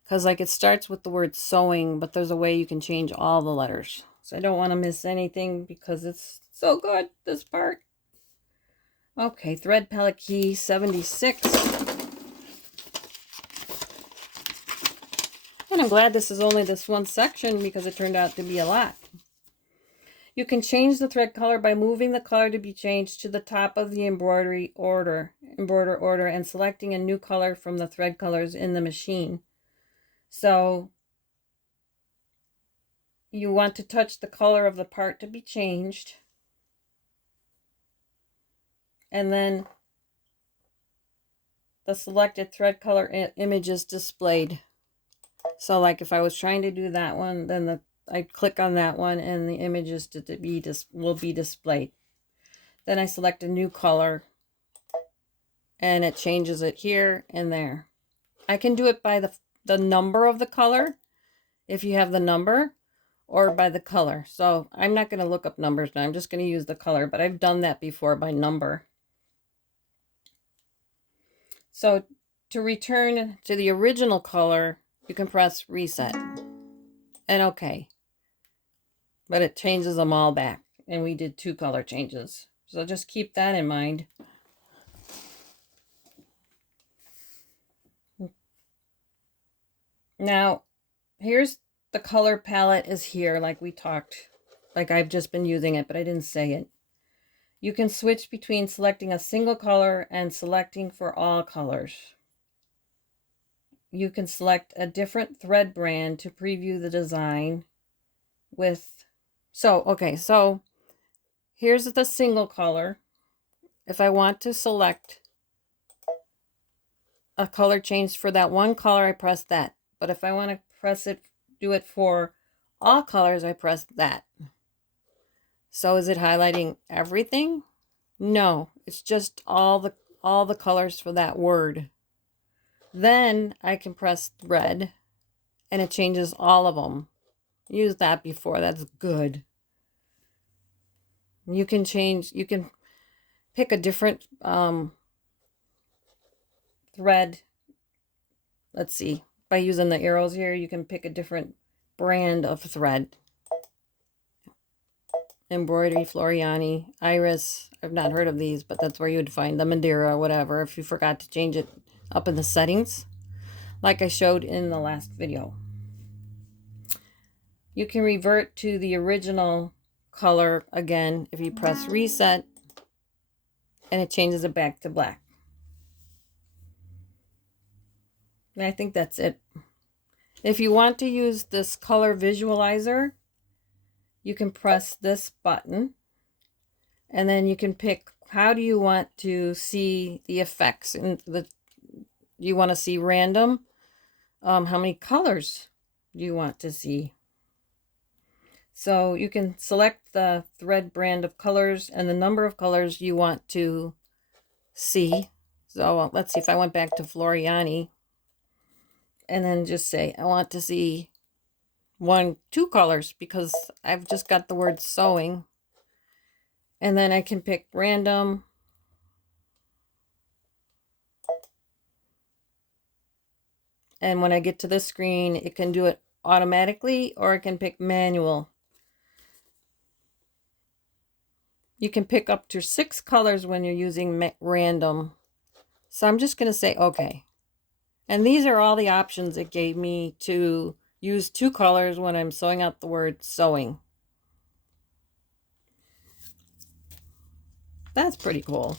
Because like it starts with the word sewing, but there's a way you can change all the letters. So I don't want to miss anything because it's so good, this part. Okay, thread palette key 76. And I'm glad this is only this one section because it turned out to be a lot. You can change the thread color by moving the color to be changed to the top of the embroider order and selecting a new color from the thread colors in the machine. So you want to touch the color of the part to be changed. And then the selected thread color image is displayed. So like if I was trying to do that one, then I click on that one and the image is will be displayed. Then I select a new color and it changes it here and there. I can do it by the number of the color, if you have the number, or by the color. So I'm not going to look up numbers now. I'm just going to use the color, but I've done that before by number. So to return to the original color, you can press reset and OK. But it changes them all back. And we did 2 color changes. So just keep that in mind. Now, here's the color palette is here, like we talked, like I've just been using it, but I didn't say it. You can switch between selecting a single color and selecting for all colors. You can select a different thread brand to preview the design with, so here's the single color. If I want to select a color change for that one color, I press that. But if I want to do it for all colors, I press that. So is it highlighting everything? No, it's just all the colors for that word. Then I can press red and it changes all of them. Used that before, that's good. You can pick a different thread. Let's see, by using the arrows here, you can pick a different brand of thread. Embroidery, Floriani, Iris. I've not heard of these, but that's where you would find the Madeira, whatever, if you forgot to change it up in the settings, like I showed in the last video. You can revert to the original color again if you press reset, and it changes it back to black. And I think that's it. If you want to use this color visualizer, you can press this button, and then you can pick how do you want to see the effects. You want to see random? How many colors do you want to see? So you can select the thread brand of colors and the number of colors you want to see. So let's see if I went back to Floriani and then just say I want to see 2 colors because I've just got the word sewing. And then I can pick random. And when I get to this screen, it can do it automatically, or I can pick manual. You can pick up to 6 colors when you're using random. So I'm just going to say okay. And these are all the options it gave me to use 2 colors when I'm sewing out the word sewing. That's pretty cool.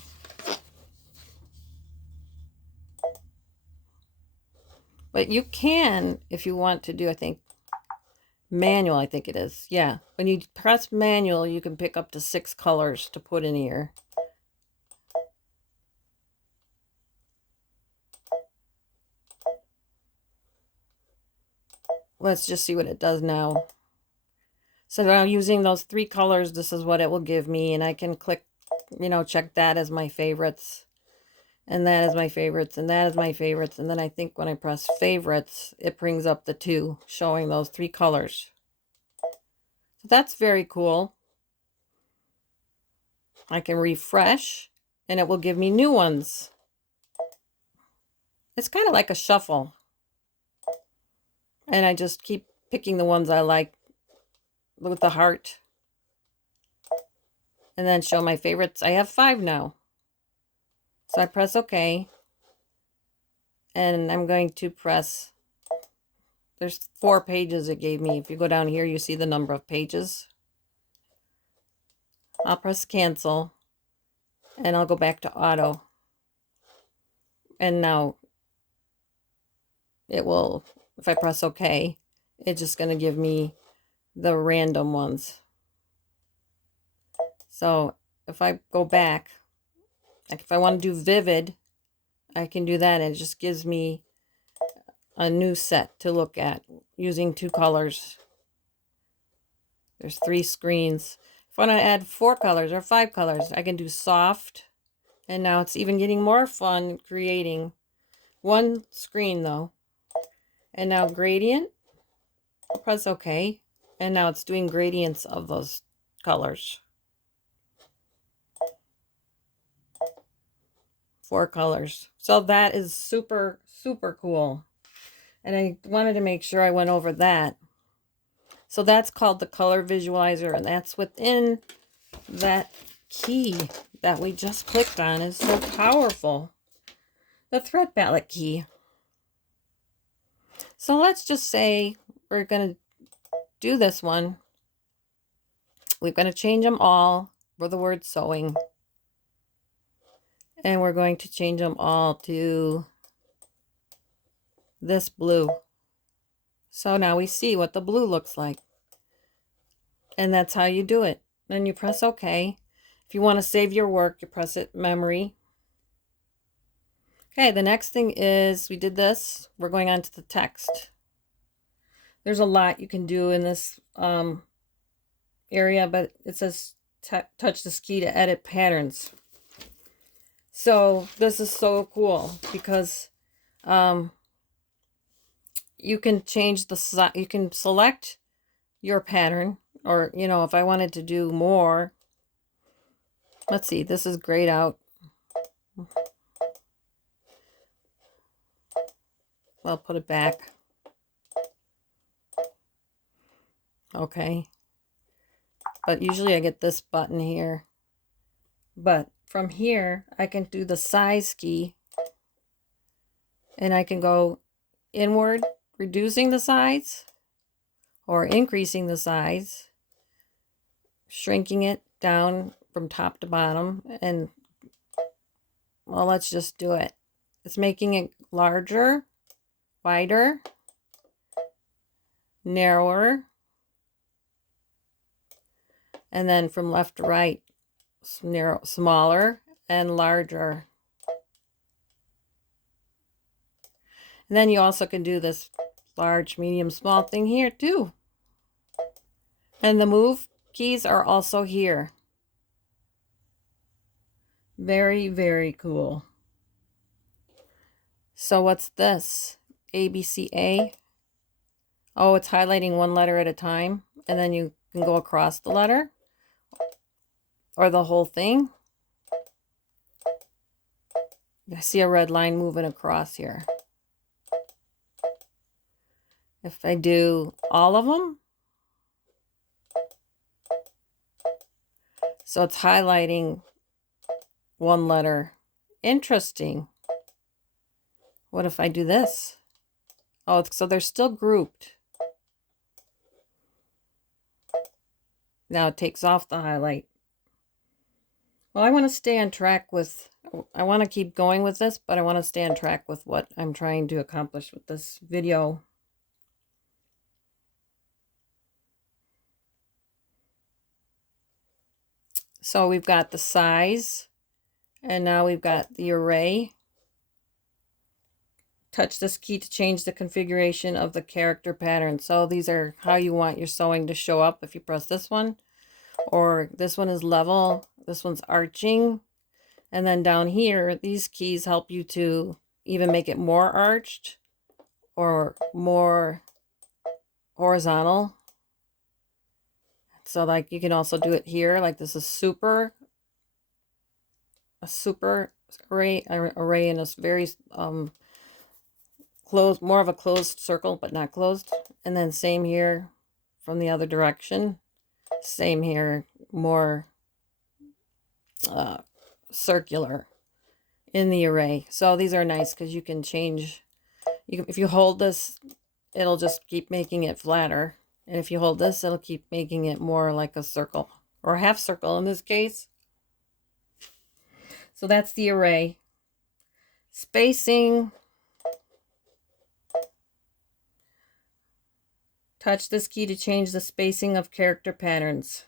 But you can, if you want to do, I think, manual, I think it is. Yeah. When you press manual, you can pick up to 6 colors to put in here. Let's just see what it does now. So now using those 3 colors, this is what it will give me. And I can click, check that as my favorites. And that is my favorites. And that is my favorites. And then I think when I press favorites, it brings up the 2 showing those 3 colors. So that's very cool. I can refresh and it will give me new ones. It's kind of like a shuffle. And I just keep picking the ones I like with the heart. And then show my favorites. I have 5 now. So I press OK. And I'm going to press, there's 4 pages it gave me. If you go down here, you see the number of pages. I'll press cancel. And I'll go back to auto. And now it will, if I press OK, it's just going to give me the random ones. So if I go back, like if I want to do vivid, I can do that. And it just gives me a new set to look at using 2 colors. There's 3 screens. If I want to add 4 colors or 5 colors, I can do soft. And now it's even getting more fun creating 1 screen though. And now gradient, I'll press OK. And now it's doing gradients of those colors. 4 colors. So that is super, super cool. And I wanted to make sure I went over that. So that's called the color visualizer, and that's within that key that we just clicked on. Is so powerful. The thread palette key. So let's just say we're going to do this one, we're going to change them all for the word sewing. And we're going to change them all to this blue. So now we see what the blue looks like. And that's how you do it. Then you press OK. If you want to save your work, you press it memory. Okay, the next thing is we did this. We're going on to the text. There's a lot you can do in this area, but it says touch this key to edit patterns. So this is so cool because you can change the size. You can select your pattern, or you know, if I wanted to do more. Let's see, this is grayed out. I'll put it back. Okay. But usually I get this button here. But from here, I can do the size key. And I can go inward, reducing the size, or increasing the size, shrinking it down from top to bottom. And, well, let's just do it. It's making it larger, wider, narrower, and then from left to right, narrow, smaller and larger. And then you also can do this large, medium, small thing here too. And the move keys are also here. Very, very cool. So what's this? ABCA. Oh, it's highlighting one letter at a time. And then you can go across the letter or the whole thing. I see a red line moving across here. If I do all of them, so it's highlighting one letter. Interesting. What if I do this? Oh, so they're still grouped. Now it takes off the highlight. Well, I want to stay on track with, I want to keep going with this, but I want to stay on track with what I'm trying to accomplish with this video. So we've got the size, and now we've got the array. Touch this key to change the configuration of the character pattern. So these are how you want your sewing to show up if you press this one. Or this one is level, this one's arching. And then down here, these keys help you to even make it more arched or more horizontal. So like you can also do it here, like this is a super array in this very closed, more of a closed circle, but not closed. And then same here from the other direction. Same here, more circular in the array. So these are nice because you can change. If you hold this, it'll just keep making it flatter. And if you hold this, it'll keep making it more like a circle, or a half circle in this case. So that's the array. Spacing. Touch this key to change the spacing of character patterns.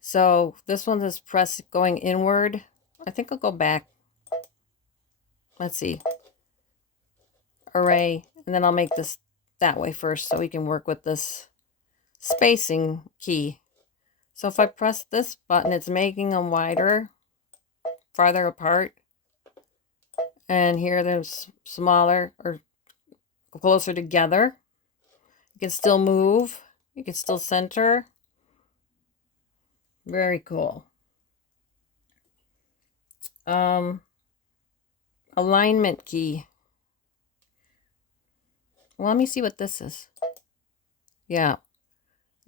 So this one is press going inward. I think I'll go back. Let's see. Array. And then I'll make this that way first so we can work with this spacing key. So if I press this button, it's making them wider, farther apart. And here there's smaller or closer together. You can still move. You can still center. Very cool. Alignment key. Well, let me see what this is. Yeah,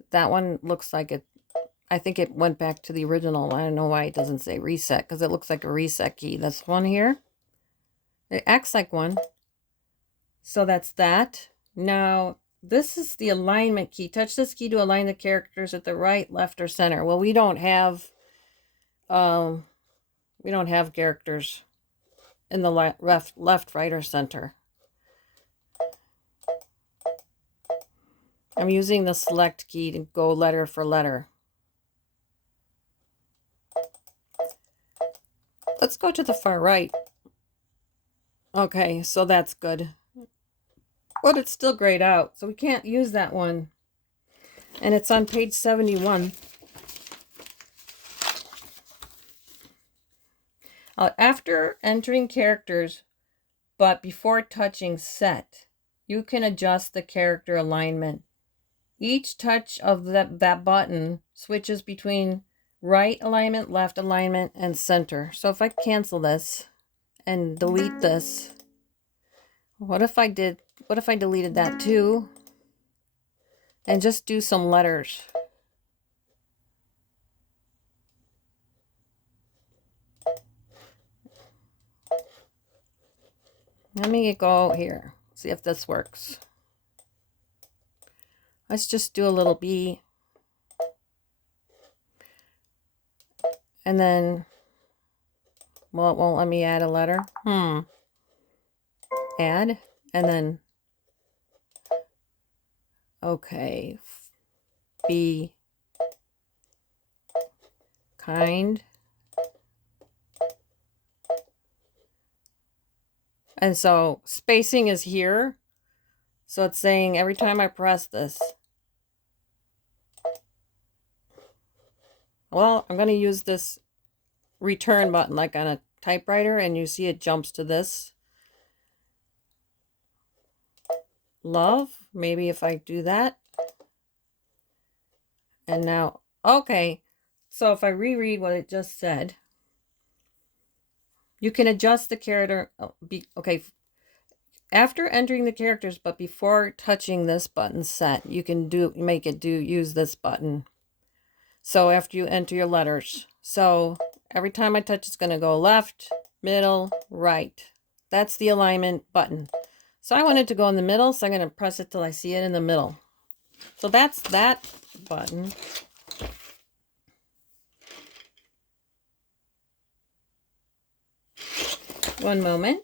that one looks like it. I think it went back to the original. I don't know why it doesn't say reset, because it looks like a reset key. This one here, it acts like one. So that's that. Now this is the alignment key. Touch this key to align the characters at the right, left, or center. Well, we don't have characters in the left, right, or center. I'm using the select key to go letter for letter. Let's go to the far right. Okay, so that's good. But it's still grayed out, so we can't use that one. And it's on page 71. After entering characters, but before touching set, you can adjust the character alignment. Each touch of that button switches between right alignment, left alignment, and center. So if I cancel this and delete this, what if I deleted that too? And just do some letters. Let me go here, see if this works. Let's just do a little B. And then, well, it won't let me add a letter. Add, and then, okay, be kind. And so spacing is here. So it's saying every time I press this, well, I'm going to use this return button like on a typewriter, and you see it jumps to this. Love, maybe if I do that. And now, okay, so if I reread what it just said, you can adjust the character, okay, after entering the characters, but before touching this button set, you can use this button. So after you enter your letters, so every time I touch, it's going to go left, middle, right. That's the alignment button. So I want it to go in the middle, so I'm going to press it till I see it in the middle. So that's that button. One moment.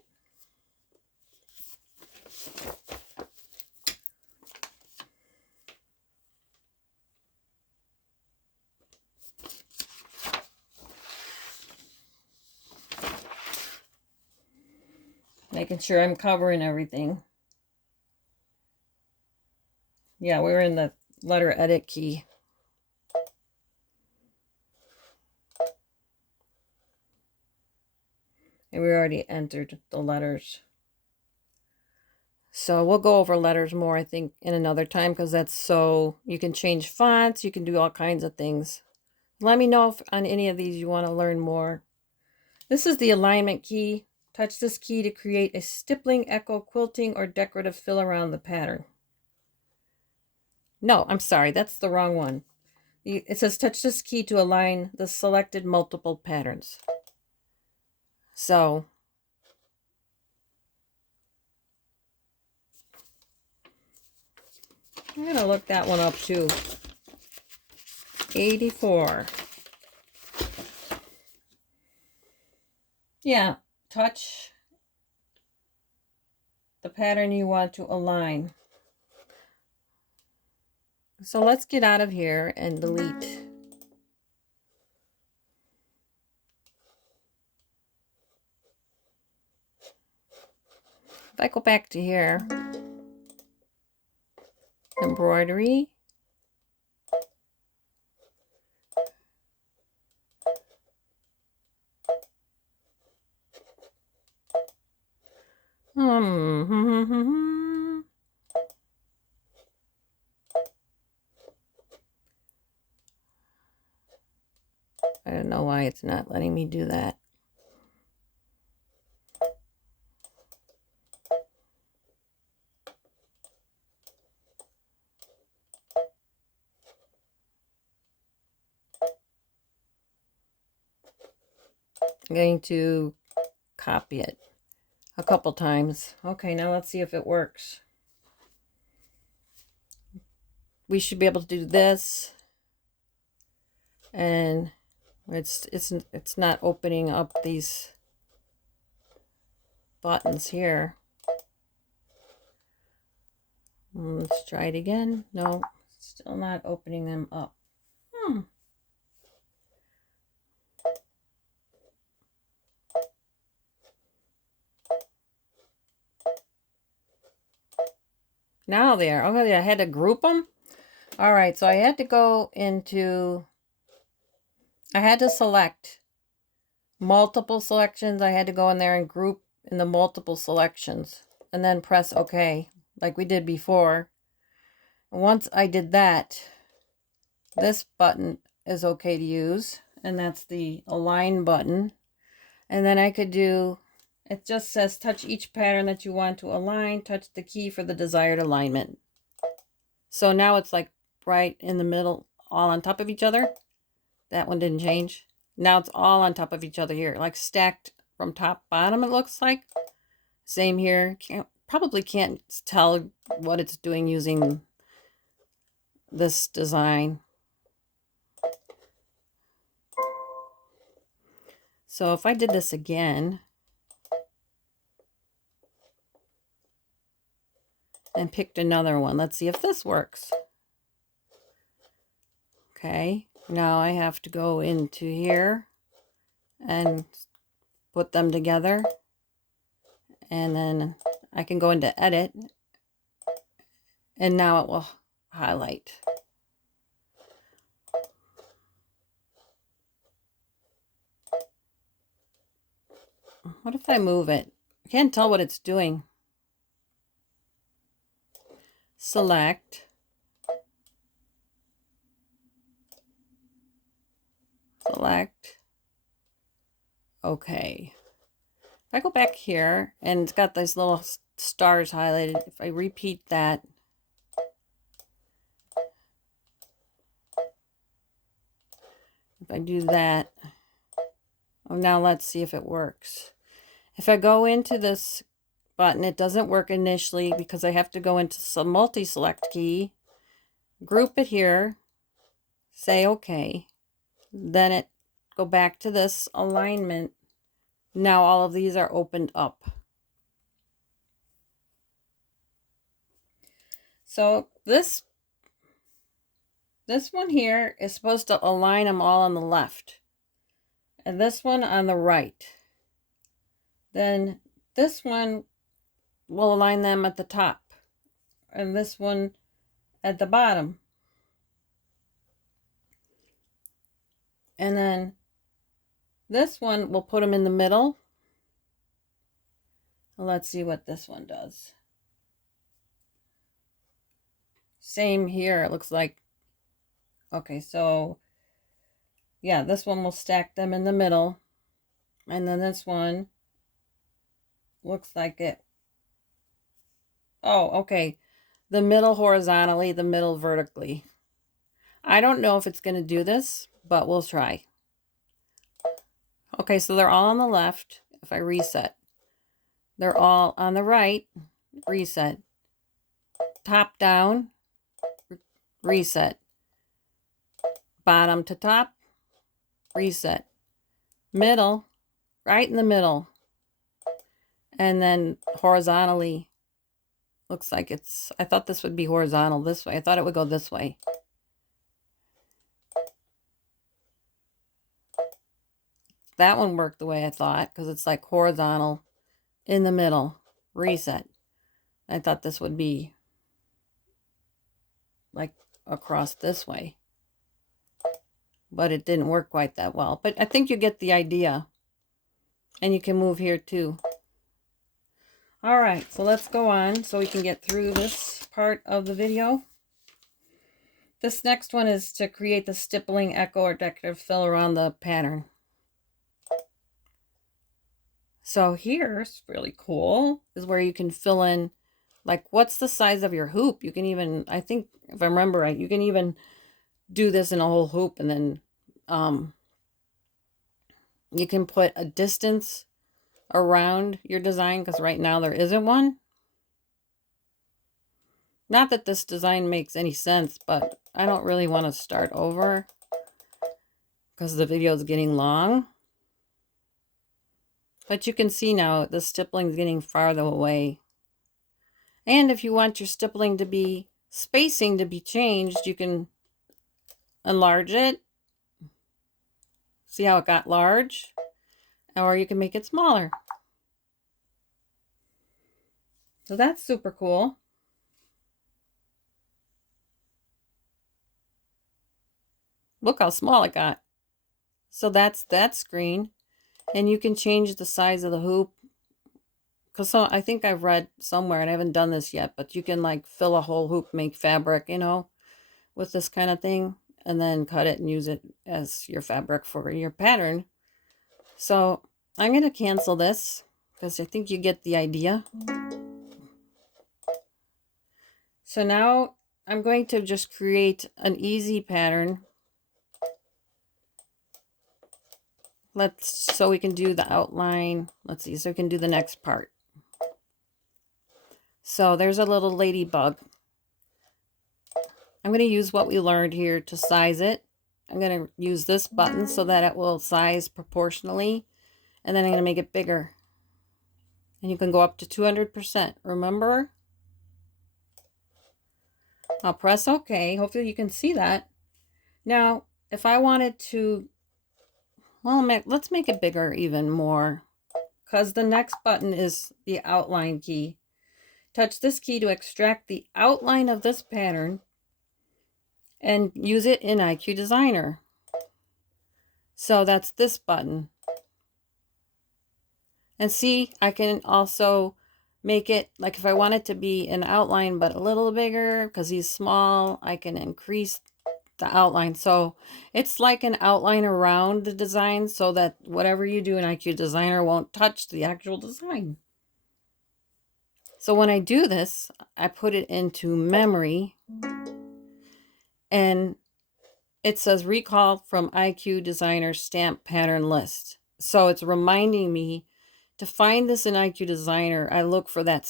Making sure I'm covering everything. Yeah, we're in the letter edit key. And we already entered the letters. So we'll go over letters more, I think, in another time, because that's so, you can change fonts, you can do all kinds of things. Let me know if on any of these you want to learn more. This is the alignment key. Touch this key to create a stippling, echo, quilting, or decorative fill around the pattern. No, I'm sorry, that's the wrong one. It says touch this key to align the selected multiple patterns. So I'm going to look that one up too. 84. Yeah, touch the pattern you want to align. So let's get out of here and delete. If I go back to here, embroidery, I don't know why it's not letting me do that. I'm going to copy it a couple times. Okay, now let's see if it works. we should be able to do this, and it's not opening up these buttons here. Let's try it again. No, still not opening them up. Now they are. Okay, I had to group them. All right, so I had to go into, I had to select multiple selections. I had to go in there and group in the multiple selections and then press OK like we did before. Once I did that, this button is okay to use, and that's the align button. And then I could do, it just says touch each pattern that you want to align, touch the key for the desired alignment. So now it's like right in the middle, all on top of each other. That one didn't change. Now it's all on top of each other here, like stacked from top bottom, it looks like. Same here. Probably can't tell what it's doing using this design. So if I did this again and picked another one, let's see if this works. Okay, now I have to go into here and put them together, and then I can go into edit, and now it will highlight. What if I move it? I can't tell what it's doing. Select. Select. Okay. If I go back here, and it's got these little stars highlighted, if I repeat that, if I do that, oh, now let's see if it works. If I go into this button, it doesn't work initially because I have to go into some multi-select key, group it here, say OK, then it go back to this alignment. Now all of these are opened up. So this one here is supposed to align them all on the left, and this one on the right. Then this one will align them at the top, and this one at the bottom. And then this one will put them in the middle. Let's see what this one does. Same here, it looks like. Okay, so yeah, this one will stack them in the middle. And then this one looks like it. Oh, okay. The middle horizontally, the middle vertically. I don't know if it's going to do this, but we'll try. Okay, so they're all on the left. If I reset, they're all on the right. Reset. Top down. Reset. Bottom to top. Reset. Middle. Right in the middle. And then horizontally. Looks like it's, I thought this would be horizontal this way. I thought it would go this way. That one worked the way I thought, because it's like horizontal in the middle. Reset. I thought this would be like across this way, but it didn't work quite that well. But I think you get the idea, and you can move here too. All right, so let's go on so we can get through this part of the video. This next one is to create the stippling echo or decorative fill around the pattern. So here's really cool, is where you can fill in, like, what's the size of your hoop. You can even, I think, if I remember right, you can even do this in a whole hoop, and then you can put a distance around your design, because right now there isn't one. Not that this design makes any sense, but I don't really want to start over because the video is getting long. But you can see now the stippling is getting farther away. And if you want your stippling to be, spacing to be changed, you can enlarge it. See how it got large? Or you can make it smaller. So that's super cool. Look how small it got. So that's that screen. And you can change the size of the hoop. Because I think I've read somewhere, and I haven't done this yet, but you can like fill a whole hoop, make fabric, you know, with this kind of thing. And then cut it and use it as your fabric for your pattern. So I'm going to cancel this because I think you get the idea. So now I'm going to just create an easy pattern. So we can do the outline. Let's see, so we can do the next part. So there's a little ladybug. I'm going to use what we learned here to size it. I'm going to use this button so that it will size proportionally. And then I'm going to make it bigger. And you can go up to 200%. Remember? I'll press OK. Hopefully you can see that. Now, if I wanted to, well, let's make it bigger even more. Because the next button is the outline key. Touch this key to extract the outline of this pattern and use it in IQ Designer. So that's this button. And see, I can also make it, like if I want it to be an outline but a little bigger because he's small, I can increase the outline. So it's like an outline around the design so that whatever you do in IQ Designer won't touch the actual design. So when I do this, I put it into memory and it says recall from IQ Designer stamp pattern list. So it's reminding me to find this in IQ Designer. I look for that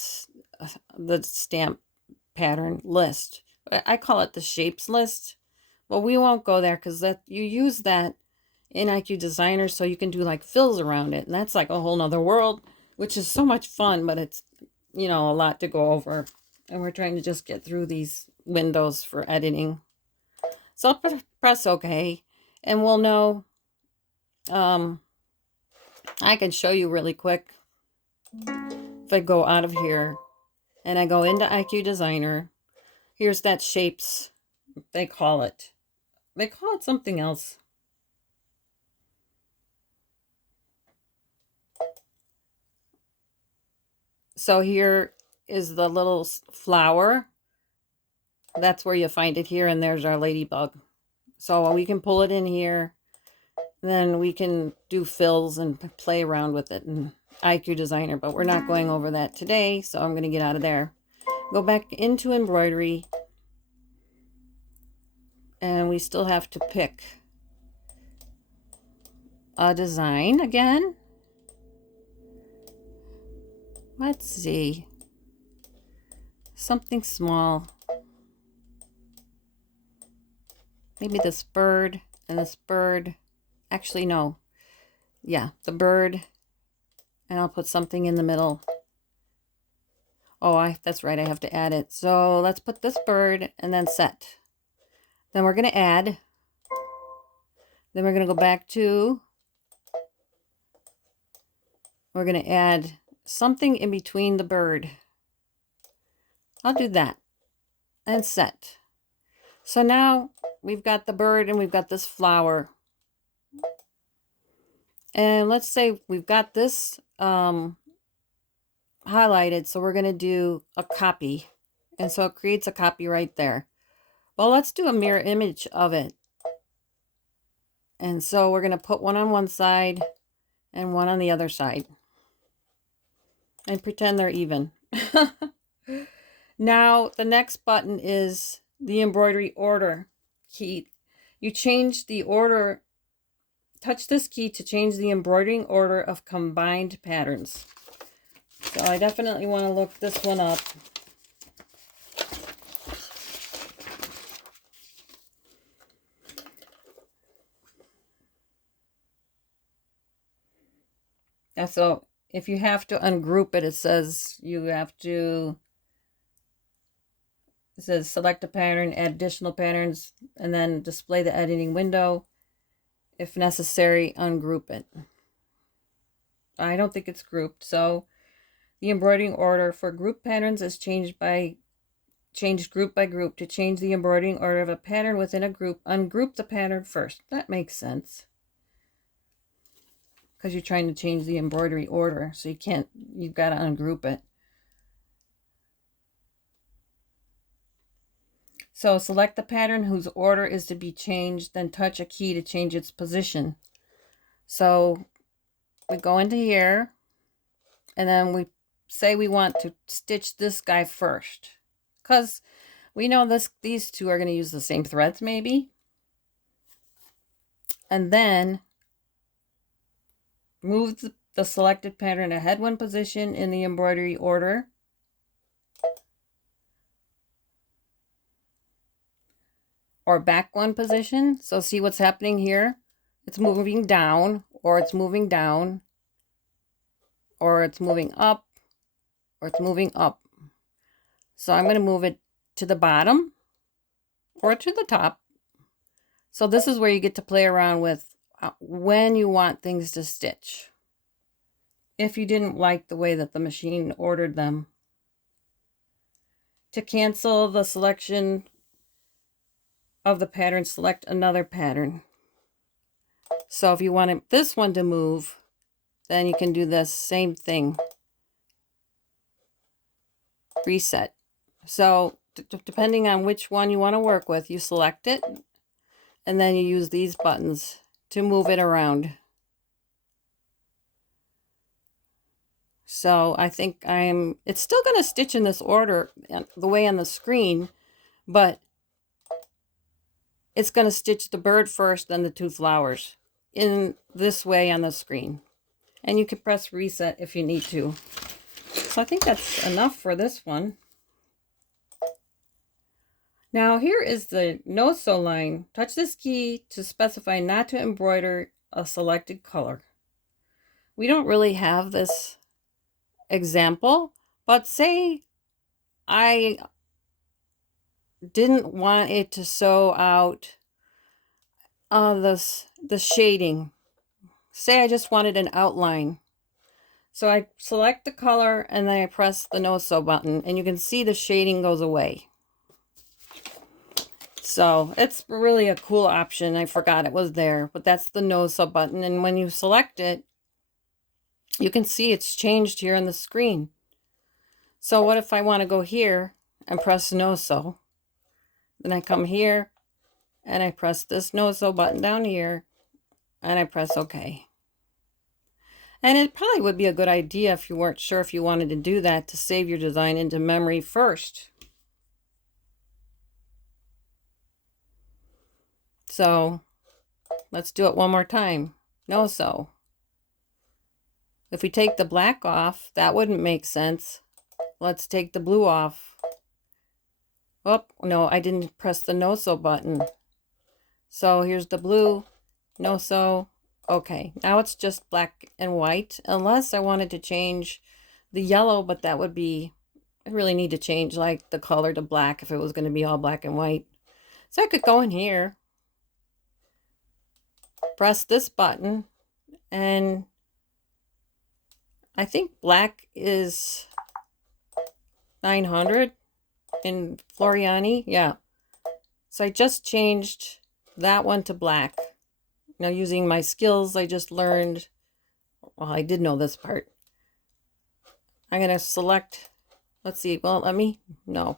the stamp pattern list. I call it the shapes list. Well, we won't go there because that you use that in IQ Designer so you can do like fills around it. And that's like a whole nother world, which is so much fun, but it's, you know, a lot to go over. And we're trying to just get through these windows for editing. So I'll press OK and we'll know. I can show you really quick. If I go out of here and I go into IQ Designer, here's that shapes, they call it. They call it something else. So here is the little flower. That's where you find it here, and there's our ladybug. So we can pull it in here. Then we can do fills and play around with it in IQ Designer, but we're not going over that today, so I'm going to get out of there. Go back into embroidery, and we still have to pick a design again. Let's see. Something small. Maybe this bird and this bird. Actually, no. Yeah, the bird. And I'll put something in the middle. Oh, that's right. I have to add it. So let's put this bird and then set. Then we're going to add. Then we're going to go back to. We're going to add something in between the bird. I'll do that. And set. So now we've got the bird and we've got this flower. And let's say we've got this highlighted, so we're going to do a copy. And so it creates a copy right there. Well, let's do a mirror image of it. And so we're going to put one on one side and one on the other side. And pretend they're even. Now, the next button is the embroidery order key. You change the order. Touch this key to change the embroidering order of combined patterns. So I definitely want to look this one up. So if you have to ungroup it, it says you have to, it says select a pattern, add additional patterns, and then display the editing window. If necessary, ungroup it. I don't think it's grouped, so the embroidering order for group patterns is changed group by group. To change the embroidering order of a pattern within a group, ungroup the pattern first. That makes sense, because you're trying to change the embroidery order, so you've got to ungroup it. So select the pattern whose order is to be changed, then touch a key to change its position. So we go into here, and then we say we want to stitch this guy first, because we know these two are going to use the same threads maybe. And then move the selected pattern ahead one position in the embroidery order. Or back one position. So see what's happening here? It's moving down, or it's moving down, or it's moving up, or it's moving up. So I'm going to move it to the bottom or to the top. So this is where you get to play around with when you want things to stitch, if you didn't like the way that the machine ordered them. To cancel the selection of the pattern, select another pattern. So if you wanted this one to move, then you can do the same thing. Reset. So depending on which one you want to work with, you select it, and then you use these buttons to move it around. So I think it's still going to stitch in this order the way on the screen, but it's going to stitch the bird first, then the two flowers in this way on the screen. And you can press reset if you need to. So I think that's enough for this one. Now here is the no-sew line. Touch this key to specify not to embroider a selected color. We don't really have this example, but say I didn't want it to sew out the shading. Say I just wanted an outline. So I select the color and then I press the no sew button, and you can see the shading goes away. So it's really a cool option. I forgot it was there, but that's the no sew button. And when you select it, you can see it's changed here on the screen. So what if I want to go here and press no sew? Then I come here and I press this no sew button down here and I press OK. And it probably would be a good idea, if you weren't sure if you wanted to do that, to save your design into memory first. So let's do it one more time. No sew. If we take the black off, that wouldn't make sense. Let's take the blue off. Oh, no, I didn't press the no sew button. So here's the blue, no sew. Okay, now it's just black and white, unless I wanted to change the yellow, but that would be, I really need to change like the color to black if it was going to be all black and white. So I could go in here, press this button, and I think black is 900 in Floriani. Yeah. So I just changed that one to black. Now, using my skills, I just learned, well, I did know this part. I'm going to select, let's see, well, no.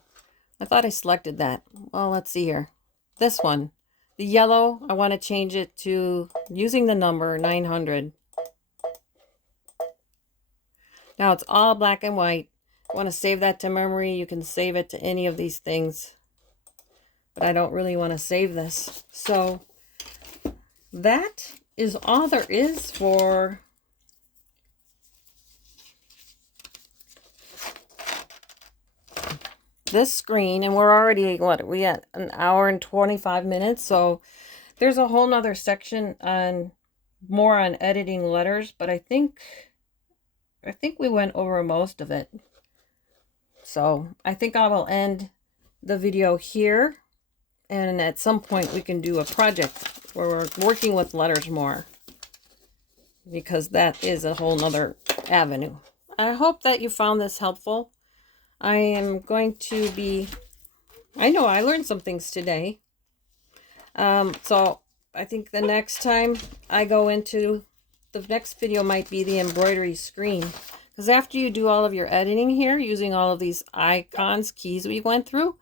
I thought I selected that. Well, let's see here. This one, the yellow, I want to change it to using the number 900. Now it's all black and white. I want to save that to memory. You can save it to any of these things, but I don't really want to save this. So that is all there is for this screen. And we're already, what, we at an hour and 25 minutes. So there's a whole nother section on more on editing letters, but I think I think we went over most of it. So I think I will end the video here. And at some point we can do a project where we're working with letters more, because that is a whole nother avenue. I hope that you found this helpful. I am going to be, I know I learned some things today. So I think the next time I go into, the next video might be the embroidery screen. Because after you do all of your editing here, using all of these icons, keys we went through,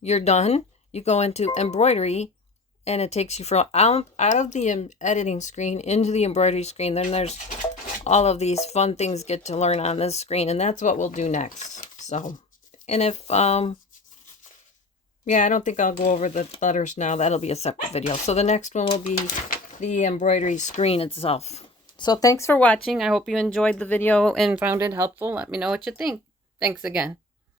you're done. You go into embroidery, and it takes you from out of the editing screen into the embroidery screen. Then there's all of these fun things get to learn on this screen, and that's what we'll do next. So, and if yeah, I don't think I'll go over the letters now. That'll be a separate video. So the next one will be the embroidery screen itself. So thanks for watching. I hope you enjoyed the video and found it helpful. Let me know what you think. Thanks again.